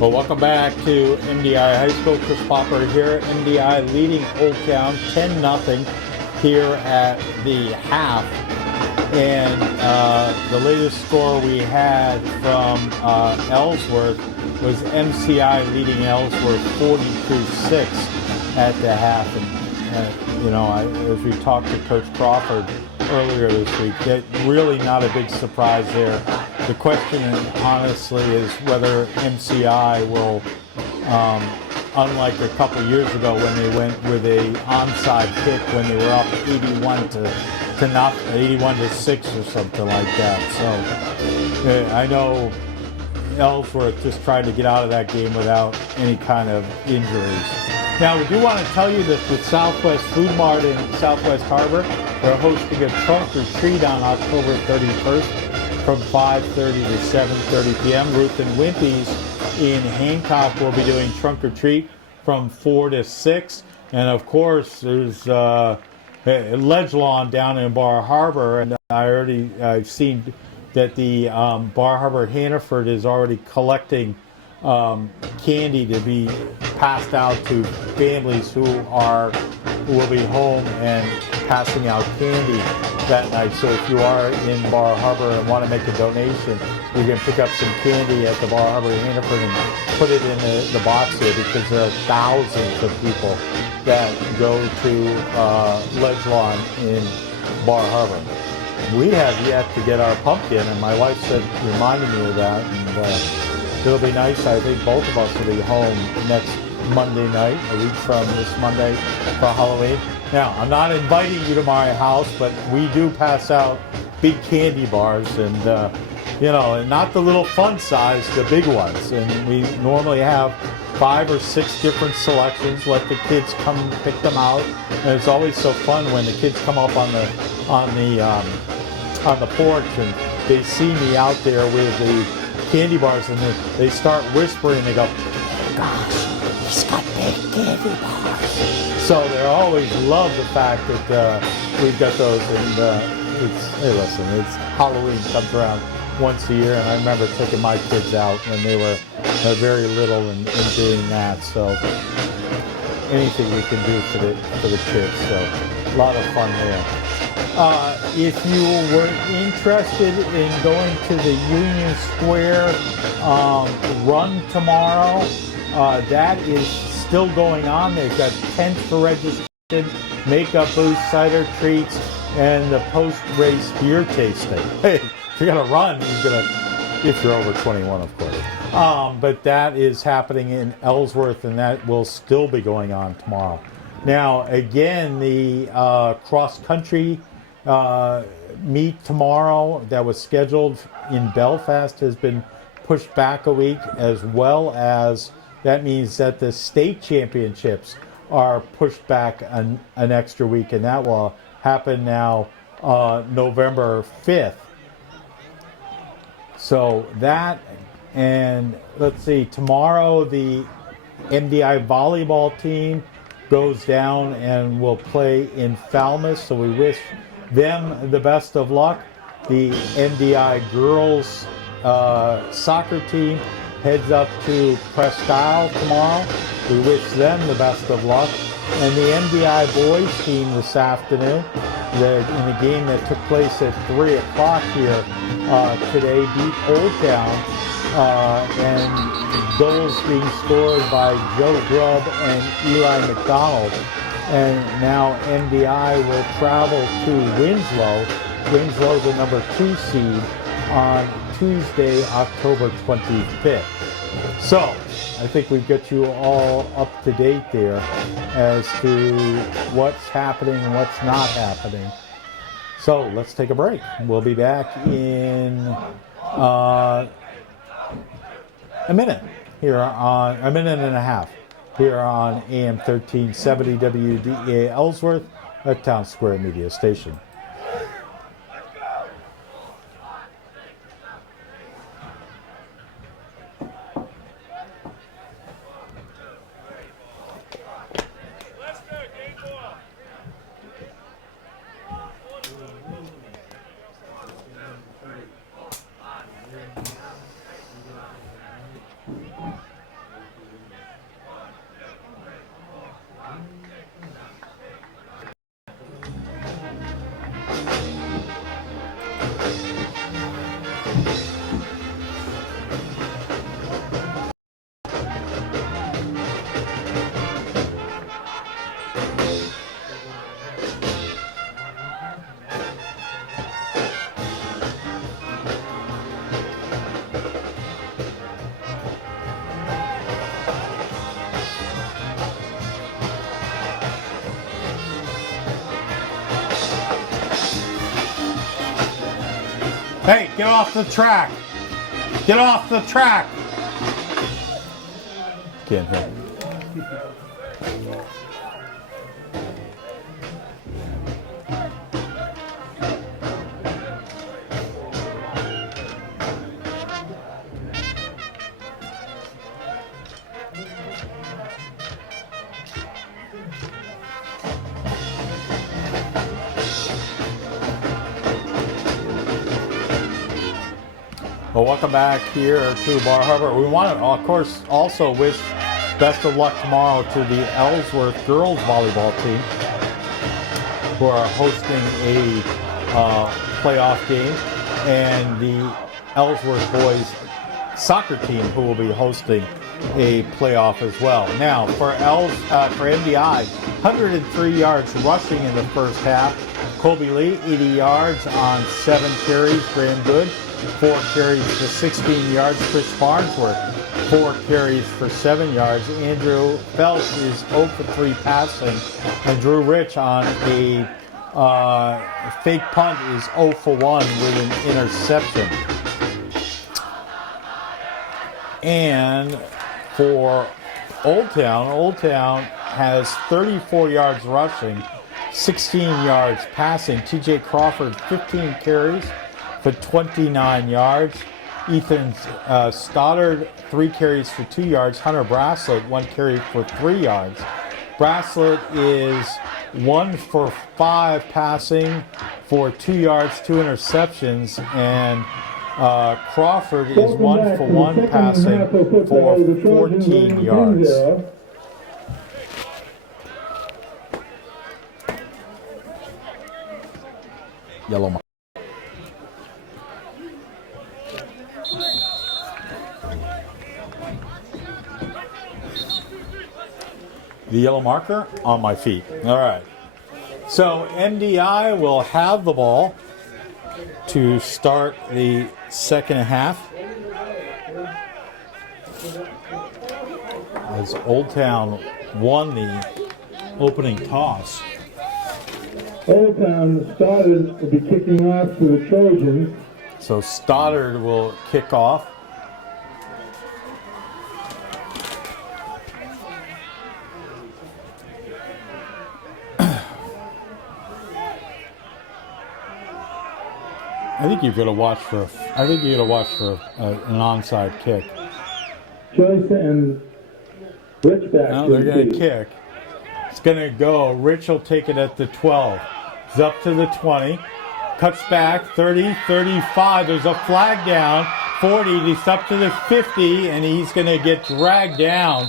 Well, welcome back to MDI High School. Chris Popper here. MDI leading Old Town 10-0 here at the half. And the latest score we had from Ellsworth was MCI leading Ellsworth 42-6 at the half. And you know, as we talked to Coach Crawford earlier this week, that really not a big surprise there. The question, honestly, is whether MCI will, unlike a couple years ago when they went with a onside kick when they were up 81-6 or something like that. So I know Ellsworth just tried to get out of that game without any kind of injuries. Now, we do want to tell you that the Southwest Food Mart in Southwest Harbor, they're hosting a trunk or treat on October 31st. From 5:30 to 7:30 p.m. Ruth and Wimpy's in Hancock will be doing trunk or treat from 4 to 6. And of course, there's Ledge Lawn down in Bar Harbor, and I've seen that the Bar Harbor Hannaford is already collecting candy to be passed out to families who will be home and passing out candy that night. So if you are in Bar Harbor and want to make a donation, you can pick up some candy at the Bar Harbor Hannaford and put it in the box here, because there are thousands of people that go to Ledge Lawn in Bar Harbor. We have yet to get our pumpkin, and my wife reminded me of that, and it'll be nice. I think both of us will be home next Monday night, a week from this Monday, for Halloween. Now, I'm not inviting you to my house, but we do pass out big candy bars, and and not the little fun size, the big ones. And we normally have 5 or 6 different selections. Let the kids come and pick them out, and it's always so fun when the kids come up on the porch and they see me out there with the candy bars, and they start whispering. They go, "Gosh, he's got big candy bars. So they always love the fact that we've got those, and hey, listen, it's Halloween comes around once a year, and I remember taking my kids out when they were very little and doing that. So anything we can do for the kids, so a lot of fun there. If you were interested in going to the Union Square run tomorrow, that is still going on. They've got tents for registration, makeup booths, cider treats, and the post-race beer tasting. Hey, if you're gonna run, if you're over 21, of course. But that is happening in Ellsworth, and that will still be going on tomorrow. Now, again, the cross-country meet tomorrow that was scheduled in Belfast has been pushed back a week, as well as that means that the state championships are pushed back an extra week, and that will happen now November 5th. So that, and let's see, tomorrow the MDI volleyball team goes down and will play in Falmouth, so we wish them the best of luck. The MDI girls soccer team heads up to Presque Isle tomorrow. We wish them the best of luck. And the MDI boys team this afternoon, in a game that took place at 3 o'clock here today, beat Old Town, and goals being scored by Joe Grubb and Eli McDonald. And now MDI will travel to Winslow. Winslow, the number 2 seed, on Tuesday, October 25th. So, I think we've got you all up to date there as to what's happening and what's not happening. So, let's take a break. We'll be back in a minute a minute and a half here on AM 1370 WDEA Ellsworth, a Town Square Media station. Hey, get off the track! Get off the track! Can't hear. Well, welcome back here to Bar Harbor. We want to, of course, also wish best of luck tomorrow to the Ellsworth girls volleyball team, who are hosting a playoff game, and the Ellsworth boys soccer team, who will be hosting a playoff as well. Now, for MDI, 103 yards rushing in the first half. Colby Lee, 80 yards on 7 carries. Graham Good, 4 carries for 16 yards. Chris Farnsworth, 4 carries for 7 yards. Andrew Phelps is 0 for 3 passing. And Drew Rich on a fake punt is 0 for 1 with an interception. And for Old Town has 34 yards rushing, 16 yards passing. TJ Crawford, 15 carries for 29 yards. Ethan Stoddard, 3 carries for 2 yards. Hunter Braslett, 1 carry for 3 yards. Braslett is 1 for 5 passing for 2 yards, 2 interceptions, and Crawford is 1 for 1 passing for 14 yards. Yellow mark. The yellow marker on my feet. All right. So MDI will have the ball to start the second half. As Old Town won the opening toss. Old Town started to be kicking off to the Trojans. So Stoddard will kick off. I think you've got to watch for. I think you got to watch for an onside kick. Joyce and Rich back. No, they're going to kick. It's going to go. Rich will take it at the 12. He's up to the 20. Cuts back. 30, 35. There's a flag down. 40. He's up to the 50, and he's going to get dragged down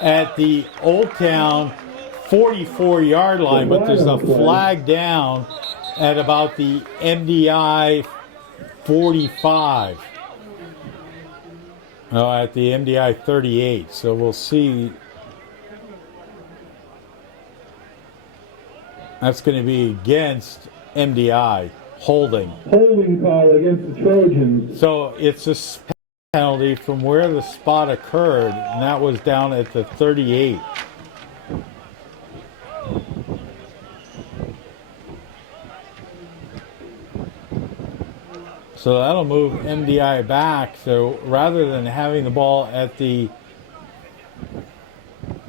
at the Old Town 44-yard line. But there's a flag down at about the MDI 45. No, at the MDI 38. So we'll see. That's going to be against MDI. Holding. Holding call against the Trojans. So it's a penalty from where the spot occurred, and that was down at the 38. So that'll move MDI back. So rather than having the ball at the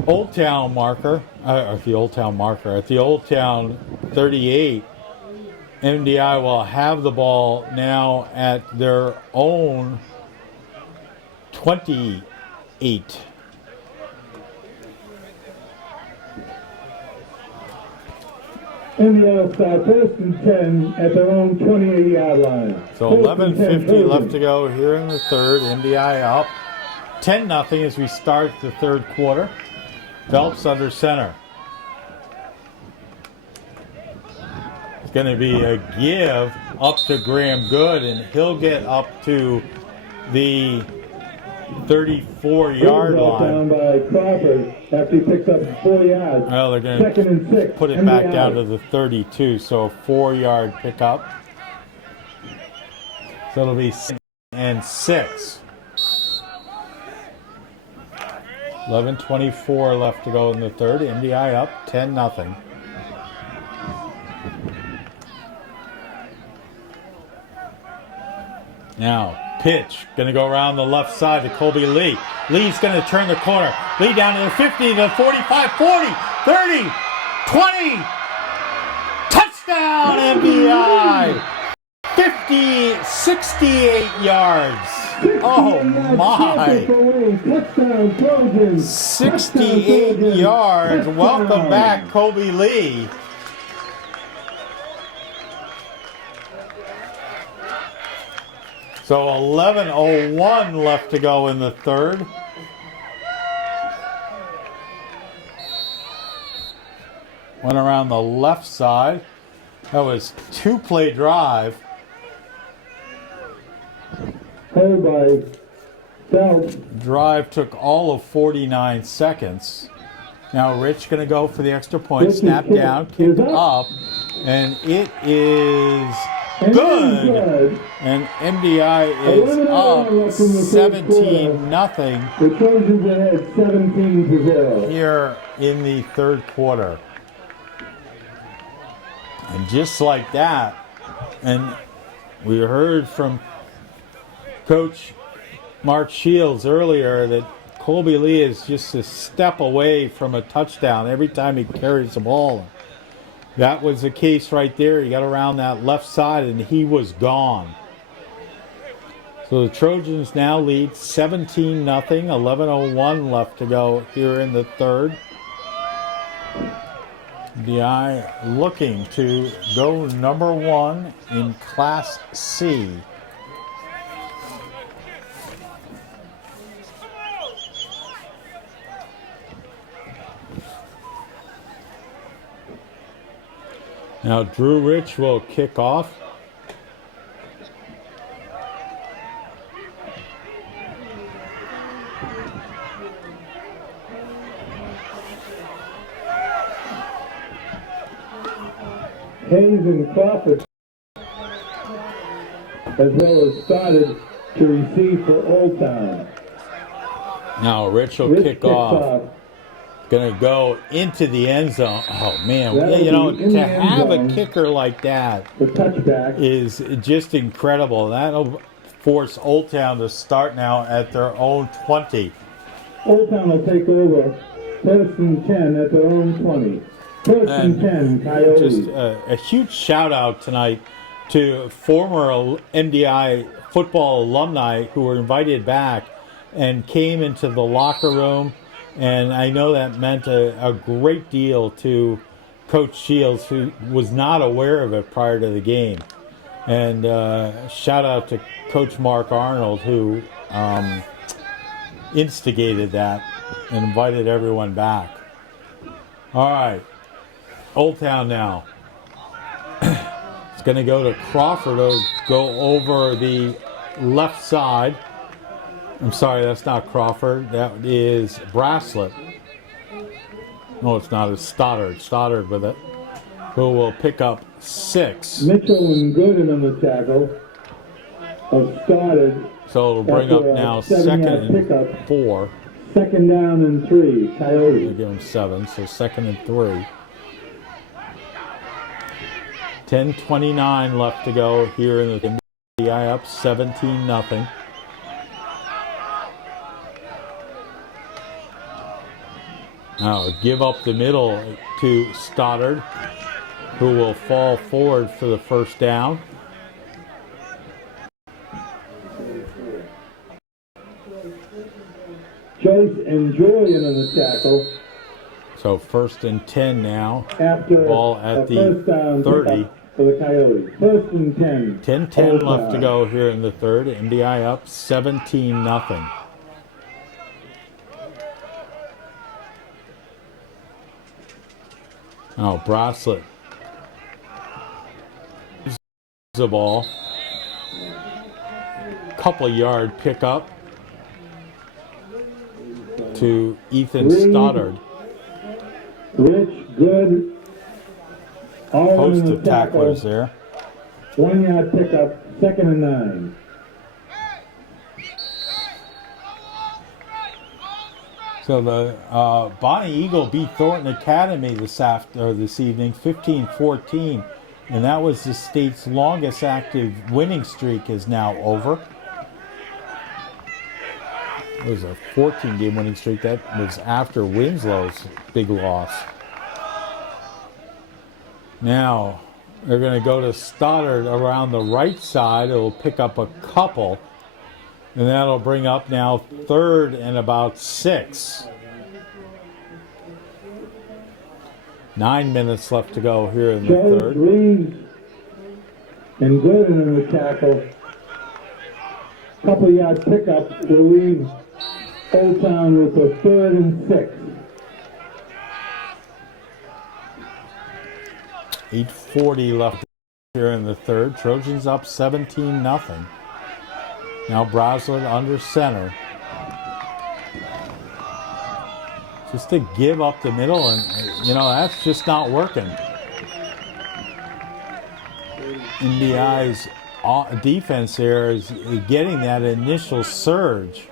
Old Town marker, at the Old Town 38, MDI will have the ball now at their own 28. MDI will start first and 10 at their own 28-yard line. So 11:50 left to go here in the third. MDI up 10-0 as we start the third quarter. Phelps under center. It's going to be a give up to Graham Good, and he'll get up to the 34-yard line. Down by Crawford after he picks up 4 yards. Well, they're going Second and 6. to put it back down to the 32, so a 4-yard pickup. So it'll be 6. 11:24 left to go in the third. MDI up 10-0. Now, pitch, going to go around the left side to Colby Lee. Lee's going to turn the corner. Lee down to the 50, the 45, 40, 30, 20. Touchdown, MDI. 50, 68 yards. Oh, my. 68 yards. Welcome back, Colby Lee. So 11:01 left to go in the third. Went around the left side. That was 2-play drive. Hold by Phelps. Drive took all of 49 seconds. Now Rich going to go for the extra point. Snap down, kick up, and it is good. And MDI is up 17-0. The Trojans ahead 17-0 here in the third quarter. And just like that, and we heard from Coach Mark Shields earlier that Colby Lee is just a step away from a touchdown every time he carries the ball. That was the case right there. He got around that left side and he was gone. So So the Trojans now lead 17-0, 11:01 left to go here in the third. MDI looking to go number one in Class C. Now Drew Rich will kick off. Hayes and Crawford, as well as started to receive for Old Town. Now Rich will Rich kick kicks off. Going to go into the end zone. Oh, man. That'll You know, be in the to end have zone. a kicker like that The touchback. is just incredible. That'll force Old Town to start now at their own 20. Old Town will take over first and 10 at their own 20. First and 10, Coyotes. Just a huge shout out tonight to former MDI football alumni who were invited back and came into the locker room. And I know that meant a great deal to Coach Shields, who was not aware of it prior to the game. And shout out to Coach Mark Arnold, who instigated that and invited everyone back. All right. Old Town now. It's going to go to Crawford to go over the left side. I'm sorry, that's not Crawford. That is Bracelet. No, it's not. It's Stoddard. Stoddard with it. Who will pick up 6. Mitchell and Gooden on the tackle have started. So it'll bring up now 2nd and 4. Second down and 3, I'll Coyotes. give him 7, so 2nd and 3. 10:29 left to go here in the MDI up 17-0. Now give up the middle to Stoddard, who will fall forward for the first down. Joyce and Julian on the tackle. So 1st and 10 now. After Ball at a the first down 30. for the Coyotes. 1st and 10. 10-10 Old left to Town. go here in the third. MDI up 17-0. Oh, Bracelet. The ball. Couple yard pickup to Ethan Reed. Stoddard. Rich, good. All Host in the of tacklers tackle. there. 1 yard pickup, 2nd and 9. So the Bonnie Eagle beat Thornton Academy this evening, 15-14, and that was the state's longest active winning streak is now over. It was a 14-game winning streak. That was after Winslow's big loss. Now they're going to go to Stoddard around the right side. It will pick up a couple. And that'll bring up now 3rd and about 6. 9 minutes left to go here in the Jones, third. Reeves, and Gooden on the tackle. Couple yard pickup will leave Old Town with a 3rd and 6. 8:40 left here in the third. Trojans up 17-0. Now Bracelet under center. Just to give up the middle, and you know, that's just not working. NDI's defense here is getting that initial surge.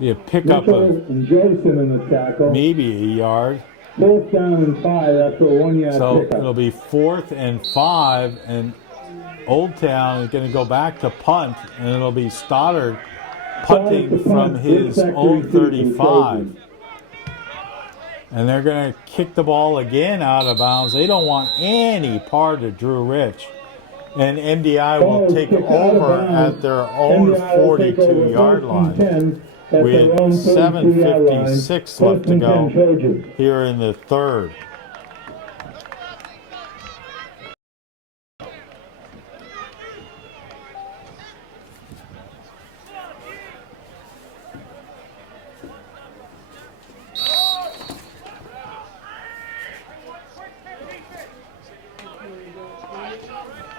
You pick up Mitchell a, and Jason in the tackle. maybe a yard. 4th down and 5 after a 1 yard So pickup. it'll be 4th and 5, and Old Town is going to go back to punt, and it'll be Stoddard punting from his own 35. And they're going to kick the ball again out of bounds. They don't want any part of Drew Rich. and MDI will take over at their own 42-yard line with 7:56 left to go here in the third.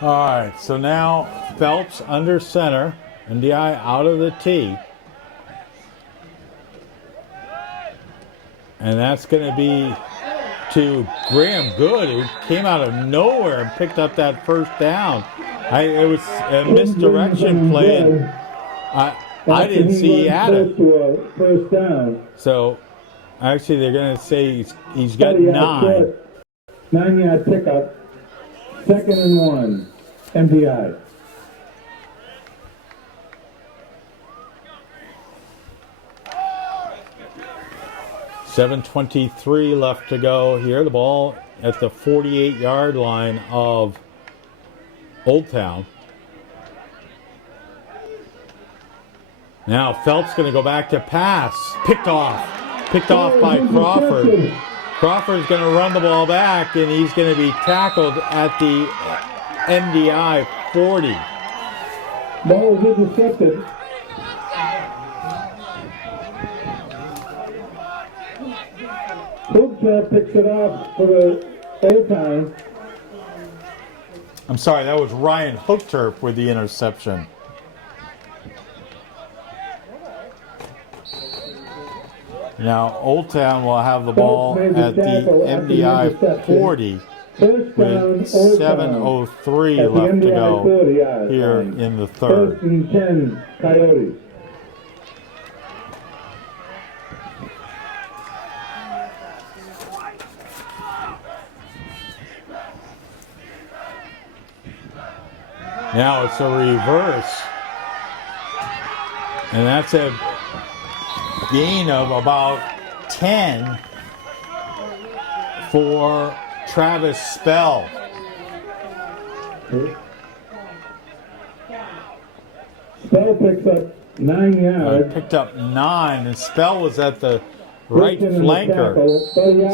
All right, so now Phelps under center, MDI out of the tee. And that's going to be to Graham Good, who came out of nowhere and picked up that first down. It was a misdirection play, and I didn't see he had it. First down. So actually they're going to say he's got 9. 9-yard pickup. 2nd and 1. MDI. $7:23 left to go here. The ball at the 48-yard line of Old Town. Now Phelps going to go back to pass. Picked off by Crawford. Crawford's going to run the ball back, and he's going to be tackled at the MDI 40. Ball is intercepted. Hoopshot picks it up for the Old Town. I'm sorry, that was Ryan Hookturp with the interception. Now Old Town will have the ball at the MDI 40 with 7:03 left to go here in the third. 1st and 10, Coyotes. Now it's a reverse, and that's a gain of about 10 for Travis Spell. Spell picks up 9 yards. Picked up 9, and Spell was at the right flanker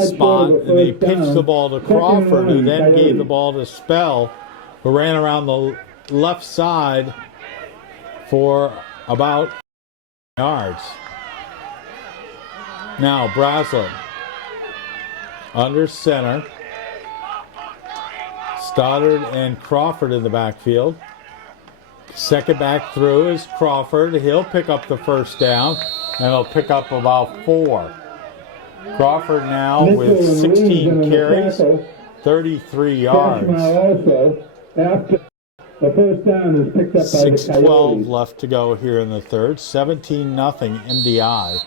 spot, and they pitched the ball to Crawford, who then gave the ball to Spell, who ran around the left side for about yards. Now Braslett under center. Stoddard and Crawford in the backfield. Second back through is Crawford. He'll pick up the first down, and he'll pick up about 4. Crawford now with 16 carries, 33 yards. Also, after the first down is picked up by the 6:12 Coyotes. left to go here in the third. 17-0 MDI.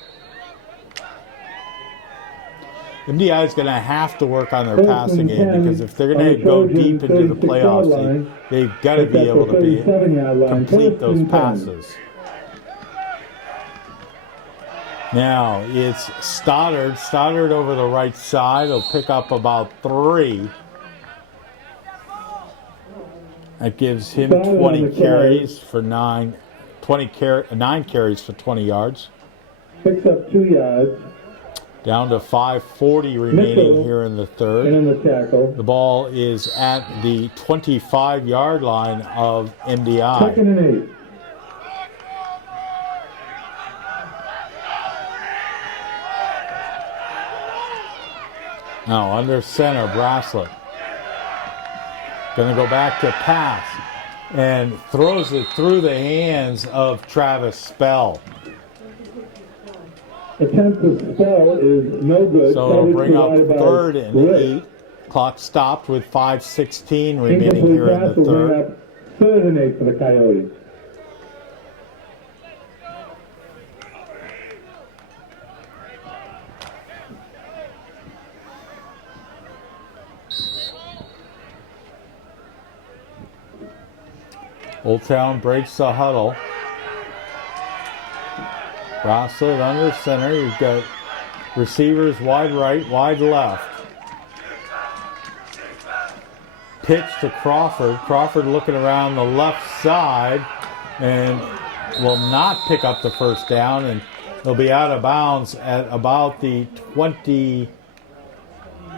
MDI is going to have to work on their passing game, because if they're going to go deep into the playoffs, they've got to be able to complete those passes. Now it's Stoddard. Stoddard over the right side will pick up about 3. That gives him 20 carries for 9 carries for 20 yards. Picks up 2 yards. Down to 5:40 remaining here in the third. And in the tackle. The ball is at the 25-yard line of MDI. 2nd and 8. Now under center, Braslett. Going to go back to pass and throws it through the hands of Travis Spell. Attempt to spell is no good. So it'll bring up 3rd and 8. Clock stopped with 5:16 remaining here in the third. 3rd and 8 for the Coyotes. Old Town breaks the huddle. Braslett under center. You've got receivers wide right, wide left. pitch to Crawford. Crawford looking around the left side and will not pick up the first down, and he'll be out of bounds at about the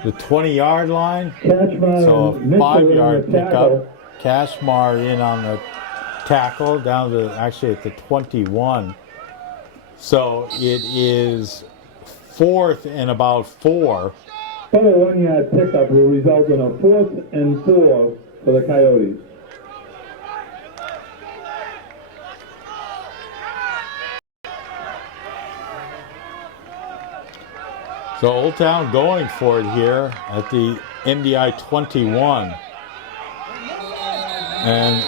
20-yard line. So a 5-yard pickup. Cashmar in on the tackle down to actually at the 21. So it is 4th and about 4. A 1-yard pickup will result in a 4th and 4 for the Coyotes. So Old Town going for it here at the MDI 21. And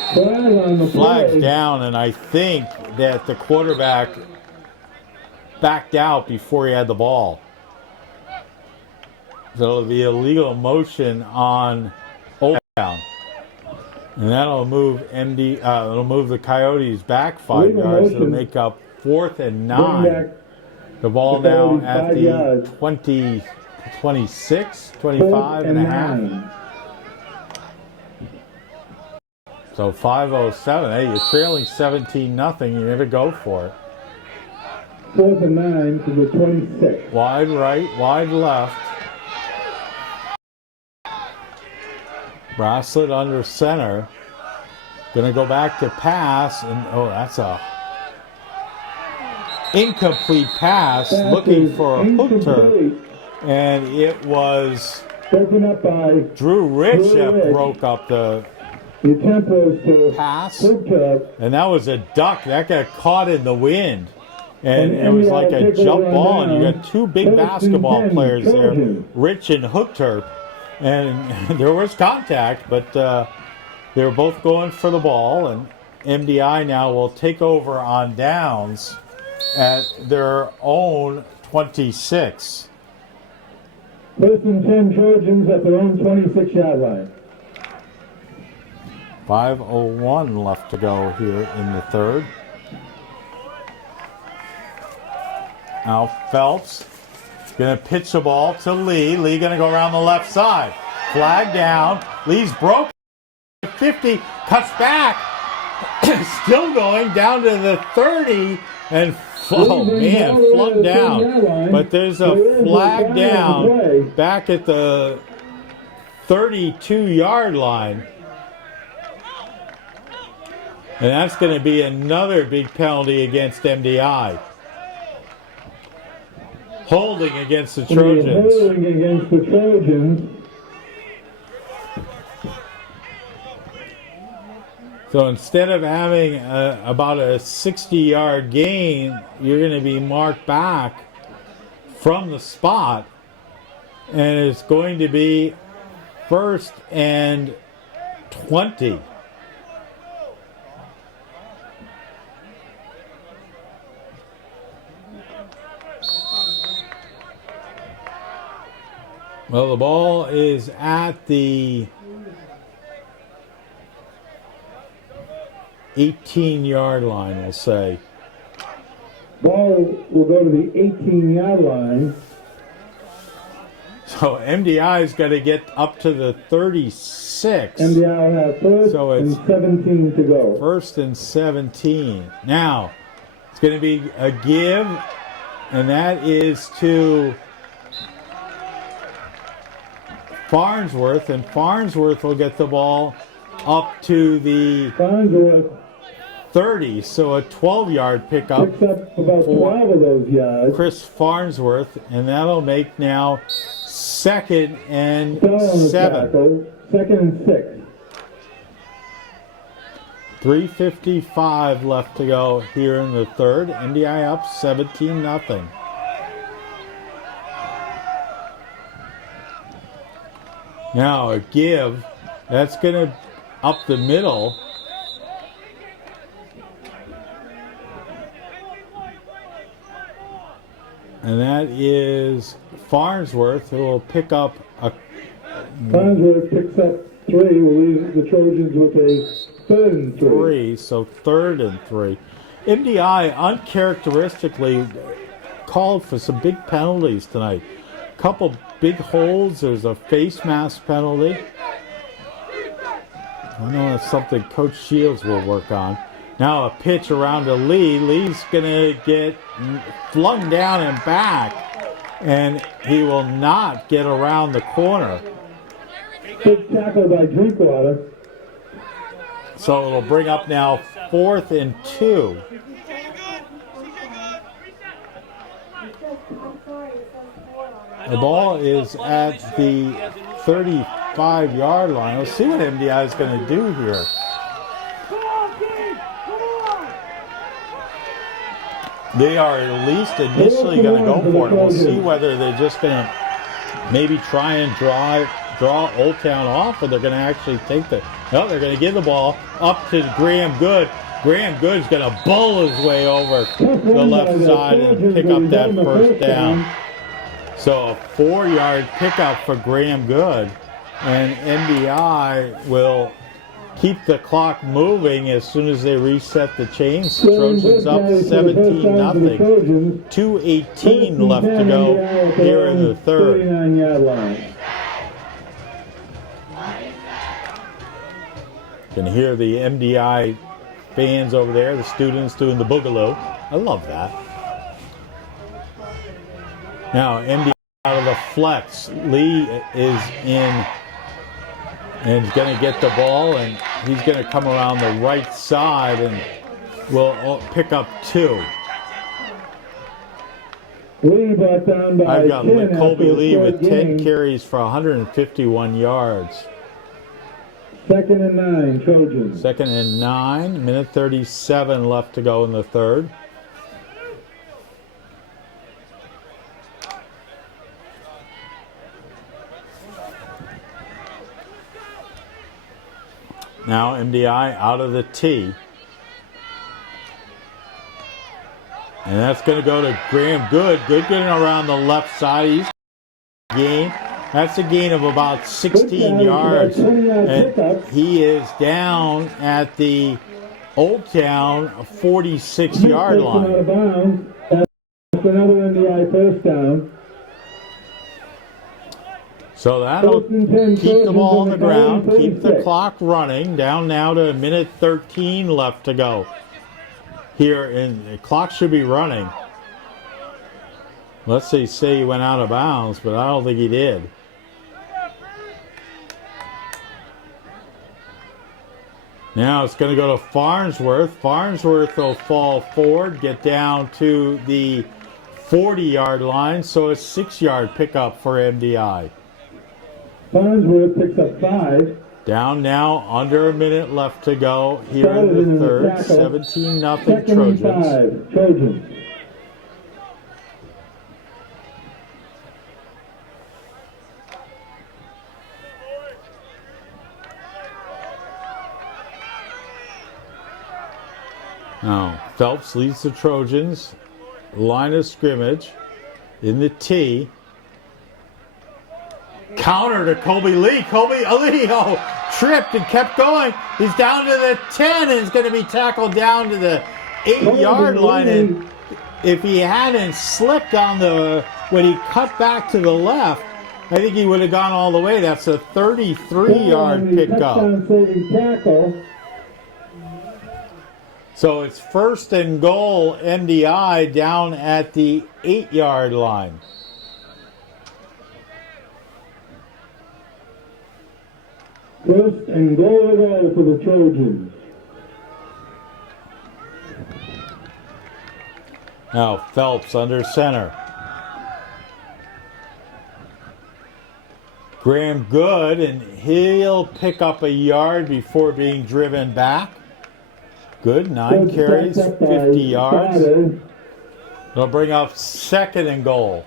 flags down, and I think that the quarterback backed out before he had the ball. So it'll be illegal motion on Old Town. And that'll move it'll move the Coyotes back 5 yards. It'll make up 4th and 9. The ball now at the 20, 26, 25 and a half. So 5:07. Hey, you're trailing 17-0. You never go for it. 4th and 9 to the 26. Wide right, wide left. Bracelet under center. Gonna go back to pass, and that's a incomplete pass. Looking for a hooker, and it was broken up by Drew Rich that broke up the attempt was to pass, and that was a duck that got caught in the wind, and it was like a jump ball. And you got two big basketball players there, Rich and Hookturp, and there was contact, but they were both going for the ball, and MDI now will take over on downs at their own 26. 1st and 10 Trojans at their own 26-yard line. 5:01 left to go here in the third. Now Phelps going to pitch the ball to Lee. Lee going to go around the left side. Flag down. Lee's broken. 50, cuts back. Still going down to the 30. And, oh man, flung down. But there's a flag down back at the 32-yard line. And that's going to be another big penalty against MDI. Holding against the Trojans. Holding against the Trojans. So instead of having about a 60-yard gain, you're going to be marked back from the spot. And it's going to be 1st and 20. Well, the ball is at the 18-yard line, we'll say. Ball will go to the 18-yard line. So MDI's got to get up to the 36. MDI will have 1st and 17 to go. 1st and 17. Now, it's going to be a give, and that is to Farnsworth, and Farnsworth will get the ball up to the Farnsworth 30, so a 12-yard pickup. Picks up about 12 of those yards. Chris Farnsworth, and that'll make now 2nd and 7. 2nd and 6. 3:55 left to go here in the third. MDI up 17-0. Now a give, that's going to up the middle. And that is Farnsworth, who will pick up a... Farnsworth picks up 3, will leave the Trojans with a 3rd and 3. So 3rd and 3. MDI uncharacteristically called for some big penalties tonight. Couple big holds. There's a face mask penalty. I know that's something Coach Shields will work on. Now a pitch around to Lee. Lee's going to get flung down and back, and he will not get around the corner. Big tackle by Drinkwater. So it'll bring up now 4th and 2. The ball is at the 35-yard line. Let's see what MDI is going to do here. They are at least initially going to go for it. We'll see whether they're just going to maybe try and draw Old Town off, or they're going to actually take the... No, they're going to give the ball up to Graham Good. Graham Good's going to bull his way over the left side and pick up that first down. So a 4-yard pickup for Graham Good, and NDI will keep the clock moving as soon as they reset the chains. Trojans up 17-0. 2:18 left to go here in the third. 39-yard line. You can hear the MDI fans over there, the students doing the boogaloo. I love that. Now, MDI out of the flex. Lee is in and he's going to get the ball, and he's going to come around the right side and will pick up 2. Lee brought down by I've got 10 Colby after Lee a with short 10 gain. carries for 151 yards. 2nd and 9, Trojans. 2nd and 9, minute 37 left to go in the third. Now MDI out of the T. And that's going to go to Graham Good. Good getting around the left side. He's gain. That's a gain of about 16 yards. And he is down at the Old Town 46-yard line. Out of bounds. That's another NDI first down. So that'll keep the ball on the ground, keep the clock running. Down now to minute 13 left to go. Here, and the clock should be running. Let's say he went out of bounds, but I don't think he did. Now it's going to go to Farnsworth. Farnsworth will fall forward, get down to the 40-yard line, so a 6-yard pickup for MDI. Farnsworth picks up 5. Down now, under a minute left to go here in the third. 17-0 Trojans. Trojans. Now, Phelps leads the Trojans. Line of scrimmage in the T. Counter to Colby Lee. Colby Lee tripped and kept going. He's down to the 10 and is going to be tackled down to the 8-yard line. And if he hadn't slipped on when he cut back to the left, I think he would have gone all the way. That's a 33-yard pickup. Tackle. So it's 1st and goal, MDI down at the 8-yard line. First and goal to go for the Trojans. Now Phelps under center. Graham Good, and he'll pick up a yard before being driven back. Good, 9 carries, 50 yards. They'll bring up 2nd and goal.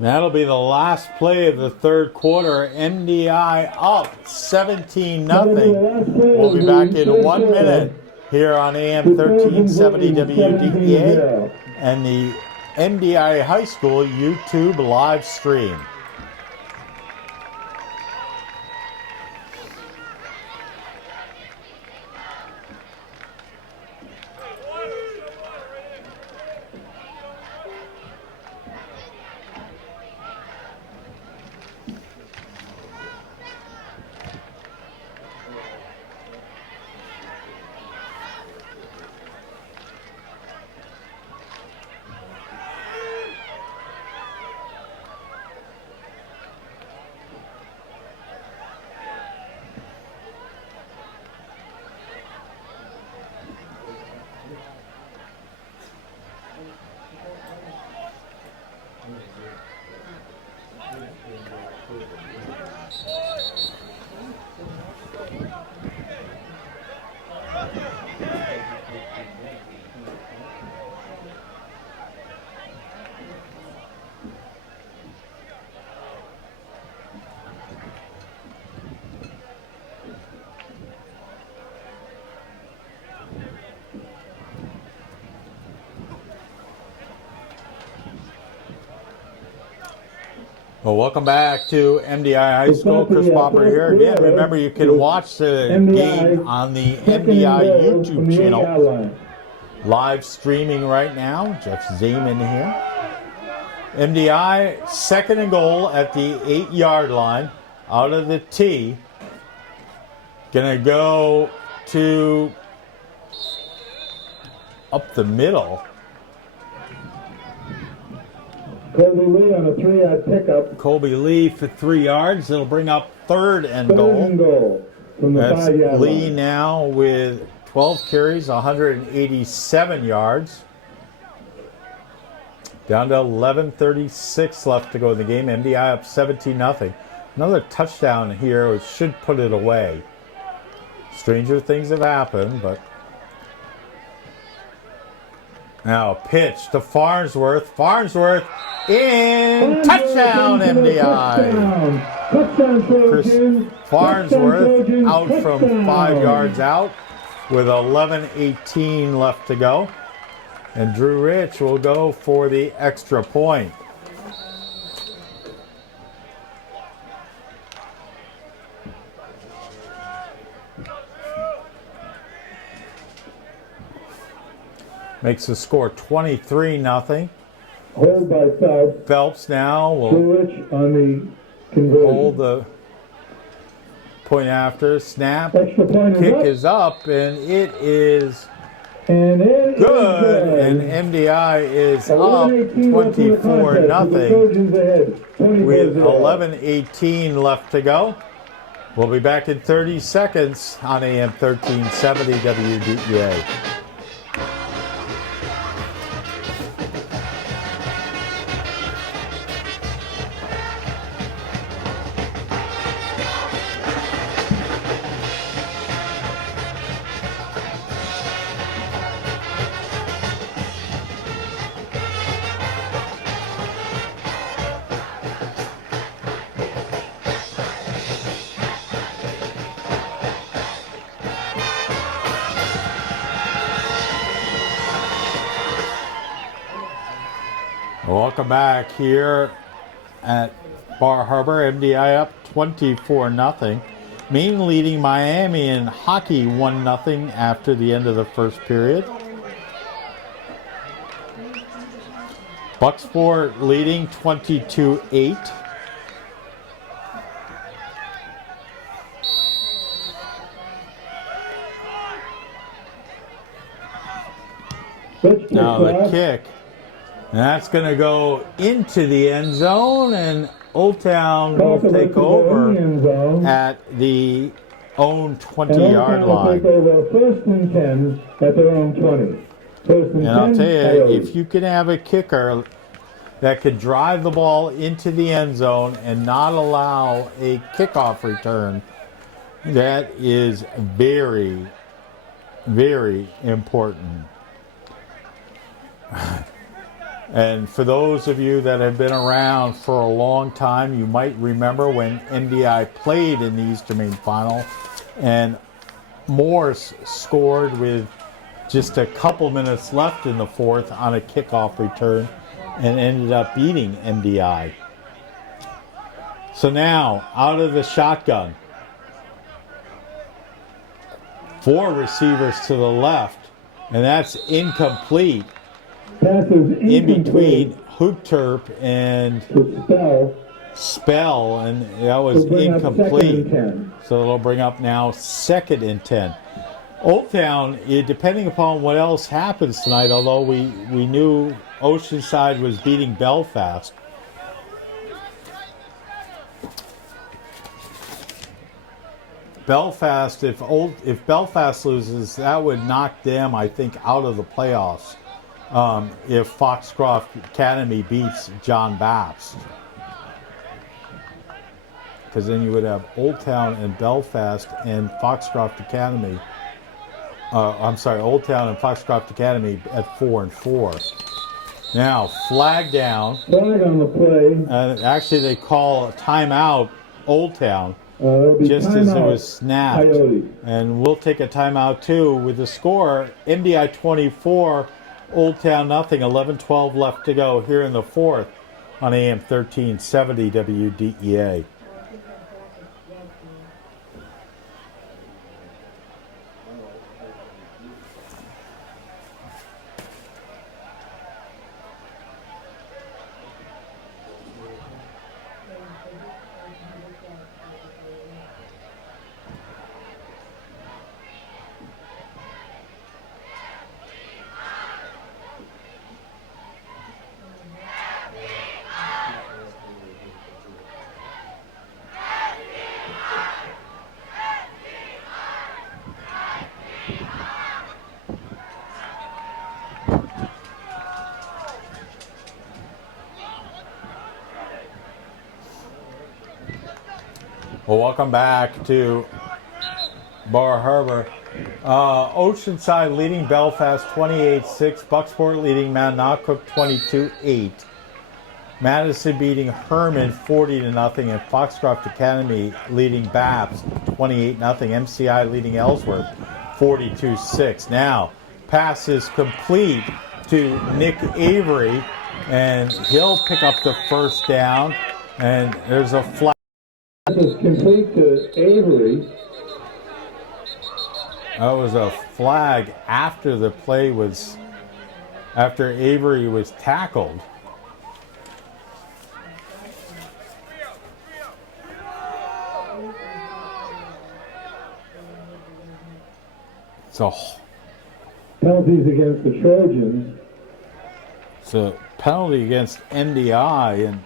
That'll be the last play of the third quarter. MDI up 17-0. We'll be back in 1 minute here on AM 1370 WDEA and the MDI High School YouTube live stream. Well, welcome back to MDI High School. Chris Popper here again. Remember, you can watch the game on the MDI YouTube channel. Live streaming right now. Jeff Zeman here. MDI 2nd and goal at the 8-yard line out of the tee. Gonna go to up the middle. Colby Lee on a 3-yard pickup. Colby Lee for 3 yards. It'll bring up 3rd and Third goal. and goal from the That's 5-yard Lee line. now with 12 carries, 187 yards. Down to 11:36 left to go in the game. MDI up 17-0. Another touchdown here, which should put it away. Stranger things have happened, but now pitch to Farnsworth. Farnsworth in touchdown MDI. Chris Farnsworth out from 5 yards out with 11:18 left to go. And Drew Rich will go for the extra point. Makes the score 23-0. Hold by Phelps. Phelps now will Rich on the conversion. hold the point after. Snap. Extra point Kick up. is up, and it is And it good. is And MDI is up 24-0 with 11:18 left to go. We'll be back in 30 seconds on AM 1370 WDEA. Welcome back here at Bar Harbor. MDI up 24-0. Maine leading Miami in hockey 1-0 after the end of the first period. Bucksport leading 22-8. Now the kick. And that's going to go into the end zone, and Old Town will take over at the own 20-yard line. Take over 1st and 10 at their own 20. And I'll tell you, if you can have a kicker that could drive the ball into the end zone and not allow a kickoff return, that is very, very important. And for those of you that have been around for a long time, you might remember when MDI played in the Eastern Maine Final and Morse scored with just a couple minutes left in the fourth on a kickoff return and ended up beating MDI. So now, out of the shotgun, 4 receivers to the left, and that's incomplete. In between Hookturp and Spell, and that was incomplete. So it'll bring up now 2nd and 10. Old Town, depending upon what else happens tonight, although we knew Oceanside was beating Belfast. Belfast, if Belfast loses, that would knock them, I think, out of the playoffs. If Foxcroft Academy beats John Bapst. Because then you would have Old Town and Belfast and Foxcroft Academy. Old Town and Foxcroft Academy at 4-4. Now, flag down. Flag on the play. Actually, they call a timeout Old Town. Just as it was snapped. Coyote. And we'll take a timeout too with the score MDI 24, Old Town nothing, 11-12 left to go here in the fourth. on AM 1370 WDEA. Well, welcome back to Bar Harbor. Oceanside leading Belfast 28-6. Bucksport leading Mount Knockhook 22-8. Madison beating Herman 40-0. And Foxcroft Academy leading Baps 28-0. MCI leading Ellsworth 42-6. Now, pass is complete to Nick Avery, and he'll pick up the first down. And there's a flag. This is complete to Avery. That was a flag after the play was, after Avery was tackled. So Penalties against the Trojans. it's a penalty against MDI, and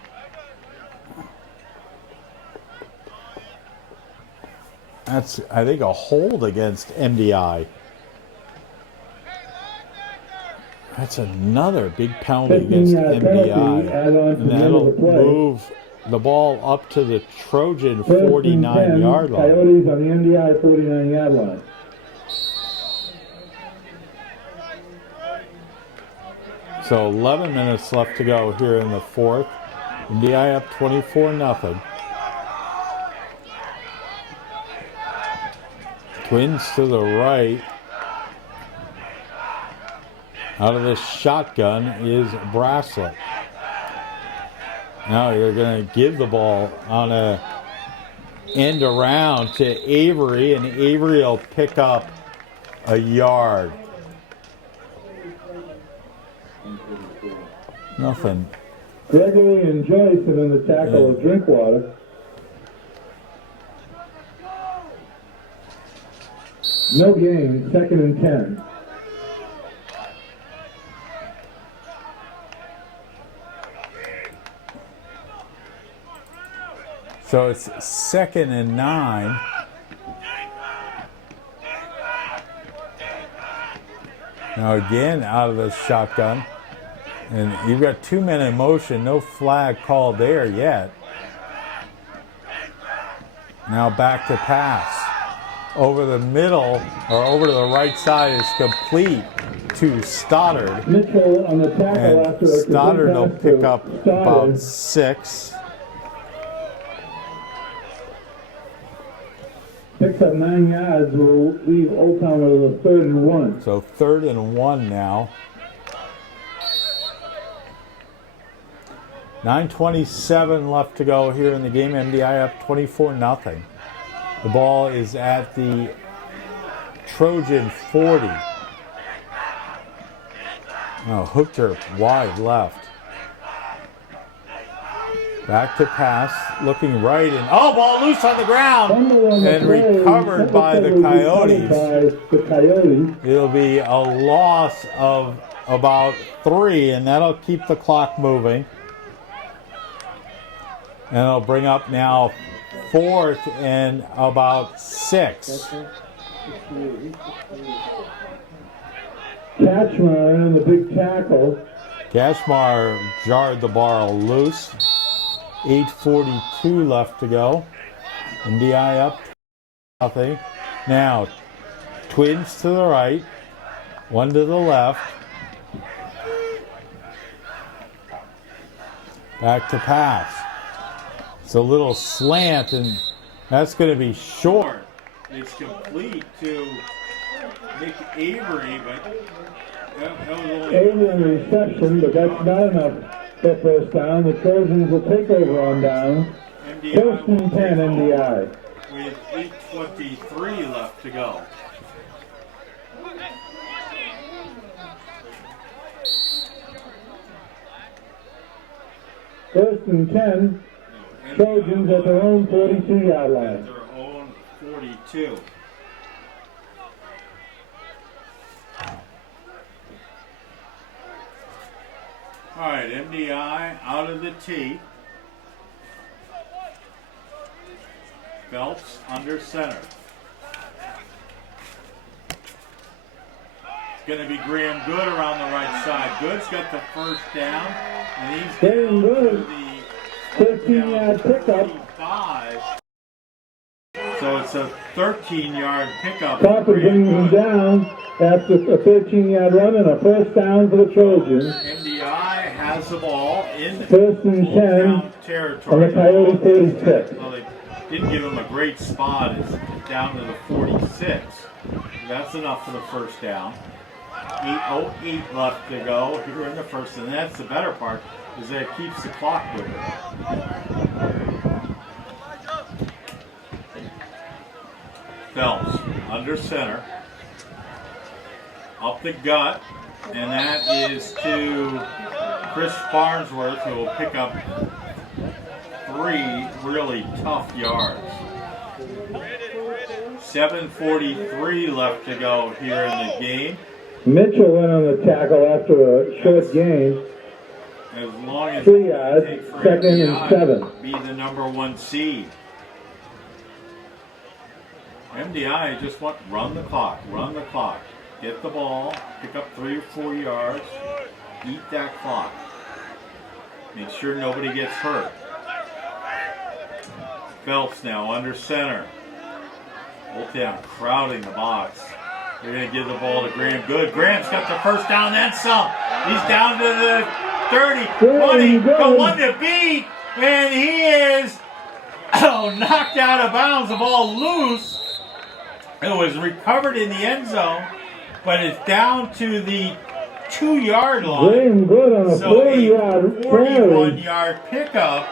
that's, I think, a hold against MDI. That's another big penalty against MDI. And that'll move the ball up to the Trojan 49-yard line. Coyotes on the MDI 49-yard line. So 11 minutes left to go here in the fourth. MDI up 24-0. Twins to the right. Out of the shotgun is Braslett. Now you're going to give the ball on a end around to Avery, and Avery will pick up a yard. Nothing. Gregory and Joyce are in the tackle of Drinkwater. No gain, 2nd and 10. So it's 2nd and 9. Now again out of the shotgun. And you've got 2 men in motion, no flag called there yet. Now back to pass. Over the middle, or over to the right side, is complete to Stoddard. Mitchell on the tackle And after a Stoddard will pass pick to up Stoddard. about 6. Picks up 9 yards, will leave Old Town with a 3rd and 1. So 3rd and 1 now. 9:27 left to go here in the game. MDI up 24-0. The ball is at the Trojan 40. Oh, hooked her wide left. Back to pass, looking right, and oh, ball loose on the ground and recovered by the Coyotes. It'll be a loss of about 3, and that'll keep the clock moving. And it'll bring up now 4th and about 6. Kachmar on the big tackle. Kashmar jarred the ball loose. 8:42 left to go. MDI up 0. Now, Twins to the right, 1 to the left. Back to pass. It's a little slant, and that's going to be short. It's complete to Nick Avery, but that was only... Avery on the reception, but that's not enough for first down. The Trojans will take over on down. MDI First will and take 10 over MDI. with 8:23 left to go. First and 10, Trojans at their own 42-yard At line. their own 42. All right, MDI out of the tee. Phelps under center. It's going to be Graham Good around the right side. Good's got the first down, and he's Graham down to Good, the 13-yard pickup. 45. So it's a 13-yard pickup. Copper brings him down after a 13-yard run and a first down for the Trojans. MDI has the ball in First and 10 down territory. on the Coyote 36. Well, they didn't give him a great spot. It's down to the 46. That's enough for the first down. 8:08 left to go here in the first, and that's the better part, is that it keeps the clock moving. Phelps under center, up the gut, and that is to Chris Farnsworth, who will pick up 3 really tough yards. 7:43 left to go here in the game. Mitchell went on the tackle after a short gain. As long as 3 yards, they take for second and MDI, 7. be the number 1 seed. MDI just want run the clock, get the ball, pick up 3 or 4 yards, eat that clock. Make sure nobody gets hurt. Phelps now under center. Old Town crowding the box. They're going to give the ball to Graham Good. Graham's got the first down, then some. He's down to the 30, 20, the one to beat, and he is knocked out of bounds. The ball loose. It was recovered in the end zone, but it's down to the 2-yard line. Graham Good on a So a 40-yard carry. 41-yard pickup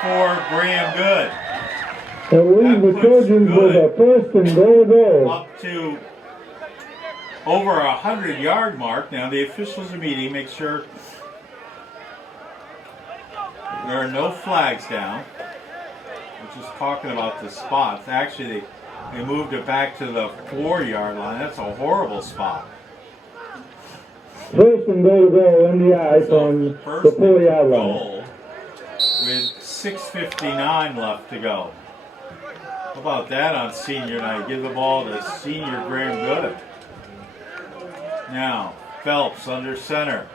for Graham Good. And leaves the That puts Trojans with a Good first and goal. Up to over 100-yard mark. Now the officials are meeting, make sure there are no flags down. We're just talking about the spots. Actually, they moved it back to the 4-yard line. That's a horrible spot. First and goal MDI from the First 4-yard line. goal with 6:59 left to go. How about that on senior night? Give the ball to senior Graham Good. Now, Phelps under center.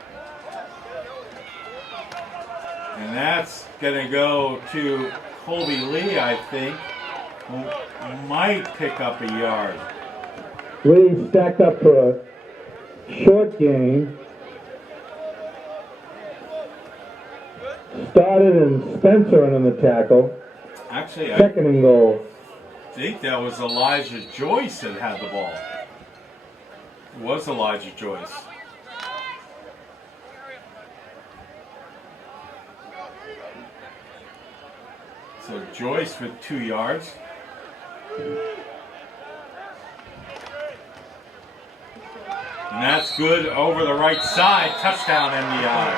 And that's going to go to Colby Lee, I think, who might pick up a yard. Lee stacked up for a short gain. Started and Spencer on the tackle. Actually, I Second and goal. think that was Elijah Joyce that had the ball. It was Elijah Joyce. So Joyce with 2 yards. And that's good over the right side. Touchdown MDI.